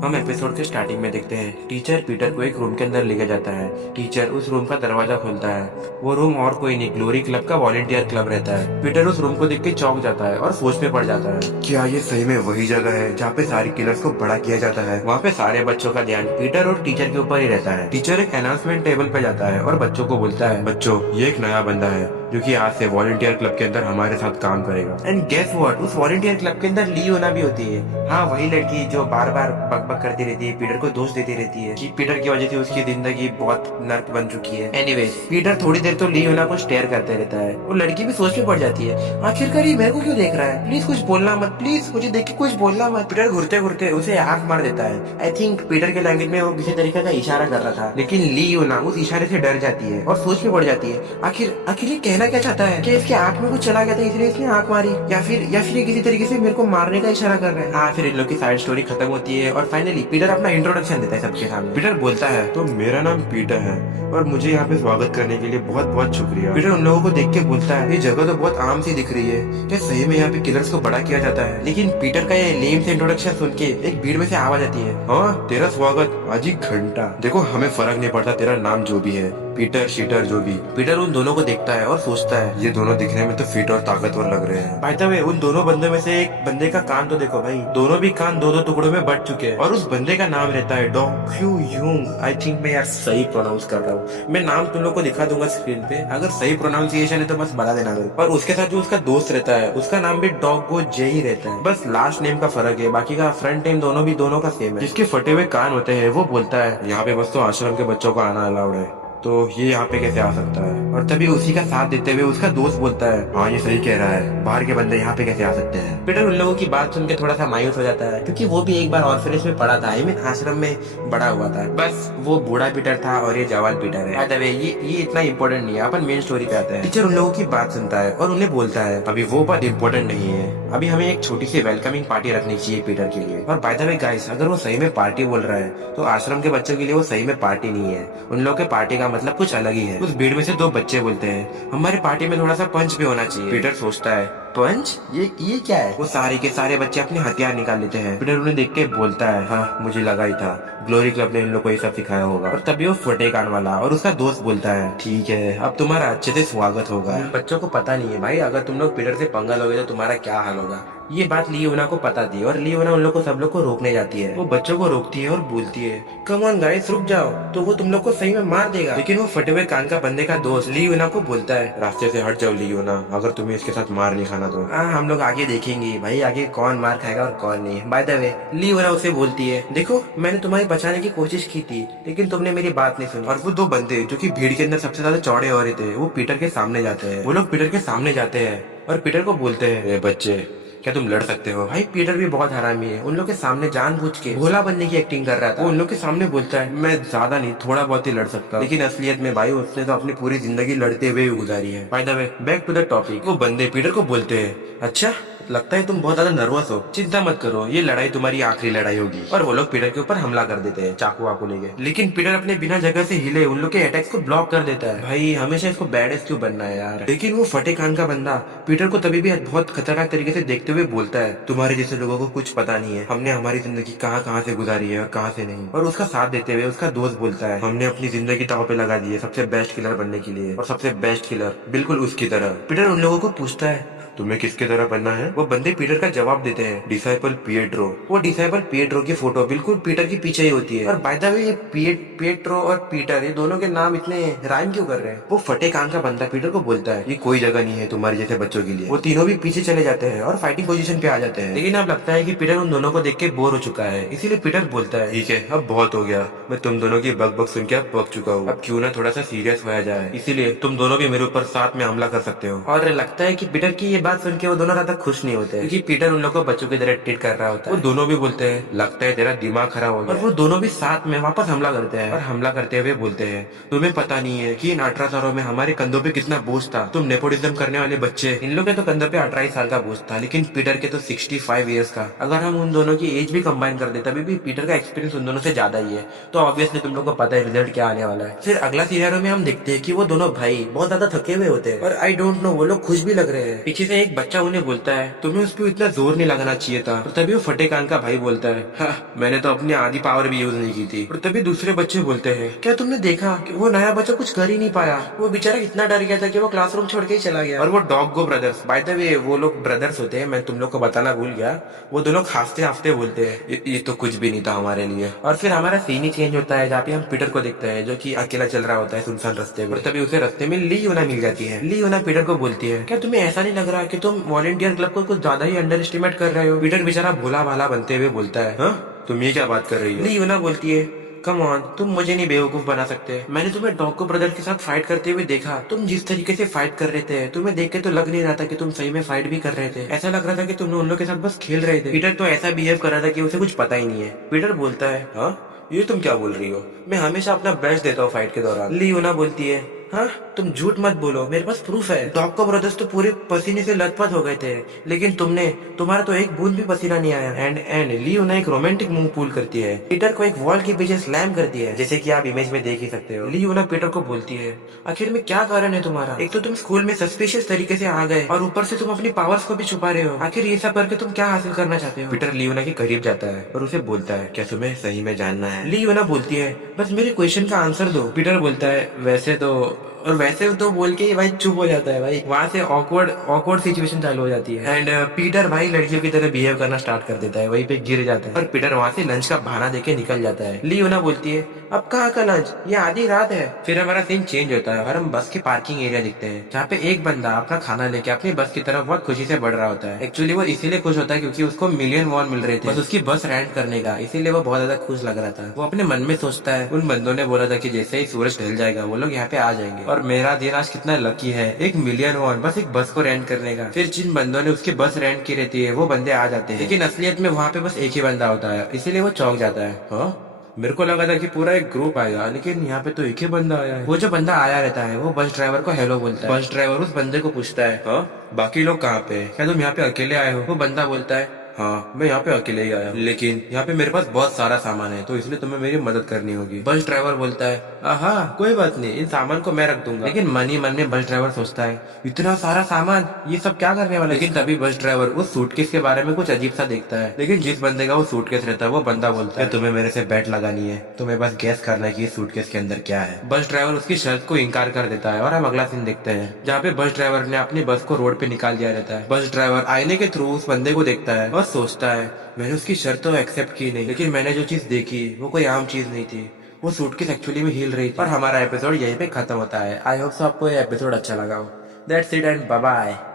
हम एपिसोड के स्टार्टिंग में देखते हैं टीचर पीटर को एक रूम के अंदर लेके जाता है। टीचर उस रूम का दरवाजा खोलता है। वो रूम और कोई नहीं, ग्लोरी क्लब का वॉलंटियर क्लब रहता है। पीटर उस रूम को देख के चौंक जाता है और सोच में पड़ जाता है। क्या ये सही में वही जगह है जहाँ पे सारे किलर्स को बड़ा किया जाता है? वहाँ पे सारे बच्चों का ध्यान पीटर और टीचर के ऊपर ही रहता है। टीचर एक अनाउंसमेंट टेबल पे जाता है और बच्चों को बोलता है, बच्चों, ये एक नया बंदा है जो कि आज से वॉलंटियर क्लब के अंदर हमारे साथ काम करेगा। एंड गेस व्हाट, उस वॉलंटियर क्लब के अंदर लियोना भी होती है। हाँ, वही लड़की जो बार बार बकबक करती रहती है, पीटर को दोष देती रहती है कि पीटर की वजह से उसकी जिंदगी बहुत नर्क बन चुकी है। एनीवेज, पीटर थोड़ी देर तो लियोना को स्टेयर करते रहता है। वो लड़की भी सोच में पड़ जाती है, आखिरकार ये मेरे को क्यों देख रहा है, प्लीज कुछ बोलना मत, प्लीज मुझे देख के कुछ बोलना मत। पीटर घूरते घूरते उसे आंख मार देता है। आई थिंक पीटर के लैंग्वेज में वो किसी तरीके का इशारा कर रहा था, लेकिन लियोना उस इशारे से डर जाती है और सोच में पड़ जाती है, आखिर ये कहना क्या चाहता है? कि इसके आंख में कुछ चला गया था इसलिए इसने आंख मारी, या फिर ये किसी तरीके से मेरे को मारने का इशारा कर रहा है। हाँ, फिर इन लोग की साइड स्टोरी खत्म होती है और फाइनली पीटर अपना इंट्रोडक्शन देता है सबके सामने। पीटर बोलता है, तो मेरा नाम पीटर है और मुझे यहाँ पे स्वागत करने के लिए बहुत बहुत शुक्रिया। पीटर उन लोगों को देख के बोलता है, ये जगह तो बहुत आम सी दिख रही है, क्या सही में यहाँ पे किलर्स को बड़ा किया जाता है? लेकिन पीटर का ये लेम से इंट्रोडक्शन सुन के एक भीड़ में से आवाज आती है, हाँ, तेरा स्वागत आज ही घंटा। देखो, हमें फर्क नहीं पड़ता तेरा नाम जो भी है, पीटर शीटर जो भी। पीटर उन दोनों को देखता है और सोचता है, ये दोनों दिखने में तो फिट और ताकतवर लग रहे हैं। बाय द वे, उन दोनों बंदों में से एक बंदे का कान तो देखो भाई, दोनों भी कान दो दो टुकड़ों में बट चुके हैं और उस बंदे का नाम रहता है डॉक्यू यूंग। आई थिंक मैं यार सही प्रोनाउंस कर रहा हूँ। मैं नाम तुम लोग को दिखा दूंगा स्क्रीन पे, अगर सही प्रोनाउंसिएशन है तो बस बता देना। और उसके साथ जो उसका दोस्त रहता है उसका नाम भी डॉगो जे ही रहता है, बस लास्ट नेम का फर्क है, बाकी का फ्रंट नेम दोनों का सेम है। जिसके फटे हुए कान होते हैं वो बोलता है, यहाँ पे बस तो आश्रम के बच्चों को आना अलाउड है, तो ये यहाँ पे कैसे आ सकता है? और तभी उसी का साथ देते हुए उसका दोस्त बोलता है, हाँ, ये सही कह रहा है, बाहर के बंदे यहाँ पे कैसे आ सकते हैं? पीटर उन लोगों की बात सुन के थोड़ा सा मायूस हो जाता है, क्योंकि वो भी एक बार ऑर्फनेज में पढ़ा था, आई मीन आश्रम में बड़ा हुआ था। बस वो बूढ़ा पीटर था और ये जवान पीटर है। बाय द वे, ये इतना इंपॉर्टेंट नहीं है, अपन मेन स्टोरी पे आते हैं। टीचर उन लोगों की बात सुनता है और उन्हें बोलता है, अभी वो बात इम्पोर्टेंट नहीं है, अभी हमें एक छोटी सी वेलकमिंग पार्टी रखनी चाहिए पीटर के लिए। और बाय द वे गाइस, अगर वो सही में पार्टी बोल रहा है तो आश्रम के बच्चों के लिए वो सही में पार्टी नहीं है, उन लोगों के पार्टी का मतलब कुछ अलग ही है। उस भीड़ में से दो बच्चे बोलते हैं, हमारे पार्टी में थोड़ा सा पंच भी होना चाहिए। पीटर सोचता है, पंच, ये क्या है? वो सारे के सारे बच्चे अपने हथियार निकाल लेते हैं। पीटर उन्हें देख के बोलता है, हाँ, मुझे लगा ही था, ग्लोरी क्लब ने इन लोग को ये सब सिखाया होगा। और तभी वो फटे कान वाला और उसका दोस्त बोलता है, ठीक है, अब तुम्हारा अच्छे से स्वागत होगा। बच्चों को पता नहीं है भाई, अगर तुम लोग पीटर से पंगा लोगे तो तुम्हारा क्या हाल होगा। ये बात लियोना को पता थी और लियोना उन लोग को सब लोग को रोकने जाती है। वो बच्चों को रोकती है और बोलती है, कम ऑन गाइस, रुक जाओ, तो वो तुम लोग को सही में मार देगा। लेकिन वो फटे हुए कान का बंदे का दोस्त लियोना को बोलता है, रास्ते से हट जाओ लियोना, अगर तुम्हें इसके साथ मार नहीं खाना तो। हाँ, हम लोग आगे देखेंगे भाई, आगे कौन मार खाएगा और कौन नहीं। बाय द वे, लियोना उसे बोलती है, देखो मैंने तुम्हारी बचाने की कोशिश की थी लेकिन तुमने मेरी बात नहीं सुनी। और वो दो बंदे जो कि भीड़ के अंदर सबसे ज्यादा चौड़े हो रहे थे, वो पीटर के सामने जाते हैं। वो लोग पीटर के सामने जाते हैं और पीटर को बोलते हैं, ए बच्चे, क्या तुम लड़ सकते हो? भाई पीटर भी बहुत हरामी है, उन लोग के सामने जानबूझ के भोला बनने की एक्टिंग कर रहा था। वो उन लोग के सामने बोलता है, मैं ज्यादा नहीं, थोड़ा बहुत ही लड़ सकता, लेकिन असलियत में भाई उसने तो अपनी पूरी जिंदगी लड़ते हुए गुजारी है। By the way, back to the topic, वो बंदे पीटर को बोलते हैं, अच्छा लगता है तुम बहुत ज्यादा नर्वस हो, चिंता मत करो, ये लड़ाई तुम्हारी आखिरी लड़ाई होगी। और वो लोग पीटर के ऊपर हमला कर देते हैं चाकू वाकू लेके। लेकिन पीटर अपने बिना जगह से हिले उन लोग के अटैक्स को ब्लॉक कर देता है। भाई हमेशा इसको बैडेस क्यों बनना है यार। लेकिन वो फटे कान का बंदा पीटर को तभी भी बहुत खतरनाक तरीके से देखते हुए बोलता है, तुम्हारे जैसे लोगों को कुछ पता नहीं है, हमने हमारी जिंदगी कहाँ कहाँ से गुजारी है और कहाँ से नहीं। और उसका साथ देते हुए उसका दोस्त बोलता है, हमने अपनी जिंदगी दांव पे लगा दी है सबसे बेस्ट किलर बनने के लिए, और सबसे बेस्ट किलर बिल्कुल उसकी तरह। पीटर उन लोगों को पूछता है, तुम्हें किसके तरह बनना है? वो बंदे पीटर का जवाब देते हैं, डिसाइपल पिएट्रो। वो डिसाइपल पिएट्रो की फोटो बिल्कुल पीटर के पीछे ही होती है। और बाय द वे, ये पिएट्रो और पीटर, ये दोनों के नाम इतने राइम क्यों कर रहे हैं? वो फटे कान का बंदा पीटर को बोलता है, ये कोई जगह नहीं है तुम्हारे जैसे बच्चों के लिए। वो तीनों भी पीछे चले जाते हैं और फाइटिंग पोजीशन पे आ जाते हैं। लेकिन अब लगता है कि पीटर उन दोनों को देख के बोर हो चुका है, इसीलिए पीटर बोलता है, ठीक है, अब बहुत हो गया, मैं तुम दोनों की बक बक सुन के अब पक चुका हूँ, अब क्यों ना थोड़ा सा सीरियस होया जाए, इसीलिए तुम दोनों भी मेरे ऊपर साथ में हमला कर सकते हो। और लगता है कि पीटर की ये बात सुन के वो दोनों ज्यादा खुश नहीं होते, क्योंकि पीटर उन लोग को बच्चों की तरह ट्रीट कर रहा होता है। वो दोनों भी बोलते हैं, लगता है तेरा दिमाग खराब हो गया। और वो दोनों भी साथ में वापस हमला करते हैं और हमला करते हुए बोलते हैं, तुम्हें पता नहीं है कि इन 18 सालों में हमारे कंधों पे कितना बोझ था, तुम नेपोटिज्म करने वाले बच्चे। इन लोग के तो कंधों पे 18 साल का बोझ था, लेकिन पीटर के तो 65 इयर्स का। अगर हम उन दोनों की एज भी कंबाइन कर दे तभी भी पीटर का एक्सपीरियंस उन दोनों से ज्यादा ही है, तो ऑब्वियसली तुम लोग को पता है रिजल्ट क्या आने वाला है। फिर अगला सिनेरियो में हम देखते हैं कि वो दोनों भाई बहुत ज्यादा थके हुए होते हैं और आई डोंट नो वो लोग खुश भी लग रहे हैं। पीछे से एक बच्चा उन्हें बोलता है तुम्हें उस पर इतना जोर नहीं लगाना चाहिए था। और तभी वो फटे कान का भाई बोलता है हाँ, मैंने तो अपनी आधी पावर भी यूज नहीं की थी। और तभी दूसरे बच्चे बोलते हैं क्या तुमने देखा कि वो नया बच्चा कुछ कर ही नहीं पाया, वो बेचारा इतना डर गया था कि वो क्लासरूम छोड़ के ही चला गया। और वो डॉगो ब्रदर्स, बाय द वे वो लोग ब्रदर्स होते हैं, मैं तुम लोग को बताना भूल गया। वो दोनों हंसते हंसते बोलते हैं ये तो कुछ भी नहीं था हमारे लिए। और फिर हमारा सीन ही चेंज होता है जहाँ पे हम पीटर को देखते हैं जो कि अकेला चल रहा होता है सुनसान रास्ते में। और तभी उसे रास्ते में ली यूना मिल जाती है। ली यूना पीटर को बोलती है क्या तुम्हें ऐसा नहीं लग रहा कि तुम वॉलंटियर क्लब को कुछ ज्यादा ही अंडर एस्टिमेट कर रहे हो। पीटर बेचारा भोला भाला बनते हुए बोलता है हाँ तुम ये क्या बात कर रही हो। ली यूना बोलती है कम ऑन, तुम मुझे नहीं बेवकूफ बना सकते। मैंने तुम्हें डॉगो ब्रदर के साथ फाइट करते हुए देखा। तुम जिस तरीके से फाइट कर रहे थे तुम्हें देख के तो लग नहीं रहा था कि तुम सही में फाइट भी कर रहे थे। ऐसा लग रहा था कि तुम उन लोग के साथ बस खेल रहे थे। पीटर तो ऐसा बिहेव कर रहा था कि उसे कुछ पता ही नहीं है। पीटर बोलता है हाँ ये तुम क्या बोल रही हो, मैं हमेशा अपना बेस्ट देता हूँ फाइट के दौरान। ली यूना बोलती है हाँ तुम झूठ मत बोलो, मेरे पास प्रूफ है। डॉगो ब्रदर्स तो पूरे पसीने से लथपथ हो गए थे लेकिन तुम्हारा तो एक बूंद भी पसीना नहीं आया। एंड ली यूना एक रोमांटिक मूव पुल करती है, पीटर को एक वॉल के पीछे स्लैम करती है जैसे कि आप इमेज में देख ही सकते हो। ली यूना पीटर को बोलती है आखिर में क्या कारण है तुम्हारा, एक तो तुम स्कूल में सस्पिशियस तरीके से आ गए और ऊपर से तुम अपनी पावर्स को भी छुपा रहे हो। आखिर ये सब करके तुम क्या हासिल करना चाहते हो। पीटर ली यूना के करीब जाता है और उसे बोलता है क्या तुम्हें सही में जानना है। ली यूना बोलती है बस मेरे क्वेश्चन का आंसर दो। पीटर बोलता है वैसे तो बोल के भाई चुप हो जाता है। भाई वहां से ऑकवर्ड सिचुएशन चालू हो जाती है एंड पीटर भाई लड़कियों की तरह बिहेव करना स्टार्ट कर देता है, वहीं पे गिर जाता है और पीटर वहां से लंच का बहाना देके निकल जाता है। ली यूना बोलती है अब कहाँ का लंच, ये आधी रात है। फिर हमारा सीन चेंज होता है और हम बस के पार्किंग एरिया दिखते हैं जहाँ पे एक बंदा अपना खाना लेके अपनी बस की तरफ बहुत खुशी से बढ़ रहा होता है। एक्चुअली वो इसीलिए खुश होता है क्योंकि उसको मिलियन वॉन मिल रहे थे बस उसकी बस रेंट करने का, इसीलिए वो बहुत ज्यादा खुश लग रहा था। वो अपने मन में सोचता है उन बंदों ने बोला था कि जैसे ही सूरज ढल जाएगा वो लोग यहाँ पे आ जाएंगे और मेरा दिन आज कितना लकी है, 1 मिलियन वॉन बस एक बस को रेंट करने का। फिर जिन बंदों ने उसकी बस रेंट की रहती है वो बंदे आ जाते हैं लेकिन असलियत में वहाँ पे बस एक ही बंदा होता है, इसीलिए वो चौंक जाता है। हाँ मेरे को लगा था कि पूरा एक ग्रुप आएगा लेकिन यहाँ पे तो एक ही बंदा आया है। वो जो बंदा आया रहता है वो बस ड्राइवर को हेलो बोलता है। बस ड्राइवर उस बंदे को पूछता है हाँ बाकी लोग कहाँ पे, क्या तुम यहाँ पे अकेले आए हो। वो बंदा बोलता है हाँ मैं यहाँ पे अकेले ही आया हूँ लेकिन यहाँ पे मेरे पास बहुत सारा सामान है तो इसलिए तुम्हें मेरी मदद करनी होगी। बस ड्राइवर बोलता है हाँ कोई बात नहीं, इन सामान को मैं रख दूंगा। लेकिन मन ही मन में बस ड्राइवर सोचता है इतना सारा सामान ये सब क्या करने वाला। लेकिन तभी बस ड्राइवर उस सूटकेस के बारे में कुछ अजीब सा देखता है। लेकिन जिस बंदे का वो सूटकेस रहता है वो बंदा बोलता है तुम्हें मेरे से बेट लगानी है, तुम्हें बस गैस करना है कि इस सूटकेस के अंदर क्या है। बस ड्राइवर उसकी शर्त को इनकार कर देता है और हम अगला सीन देखते हैं जहाँ पे बस ड्राइवर ने अपनी बस को रोड पे निकाल दिया रहता है। बस ड्राइवर आईने के थ्रू उस बंदे को देखता है और सोचता है मैंने उसकी शर्त तो एक्सेप्ट की नहीं लेकिन मैंने जो चीज देखी वो कोई आम चीज नहीं थी, वो सूटकेस एक्चुअली में हिल रही थी। और हमारा एपिसोड यहीं पे खत्म होता है। आई होप सो आपको ये एपिसोड अच्छा लगा हो। That's it and bye bye.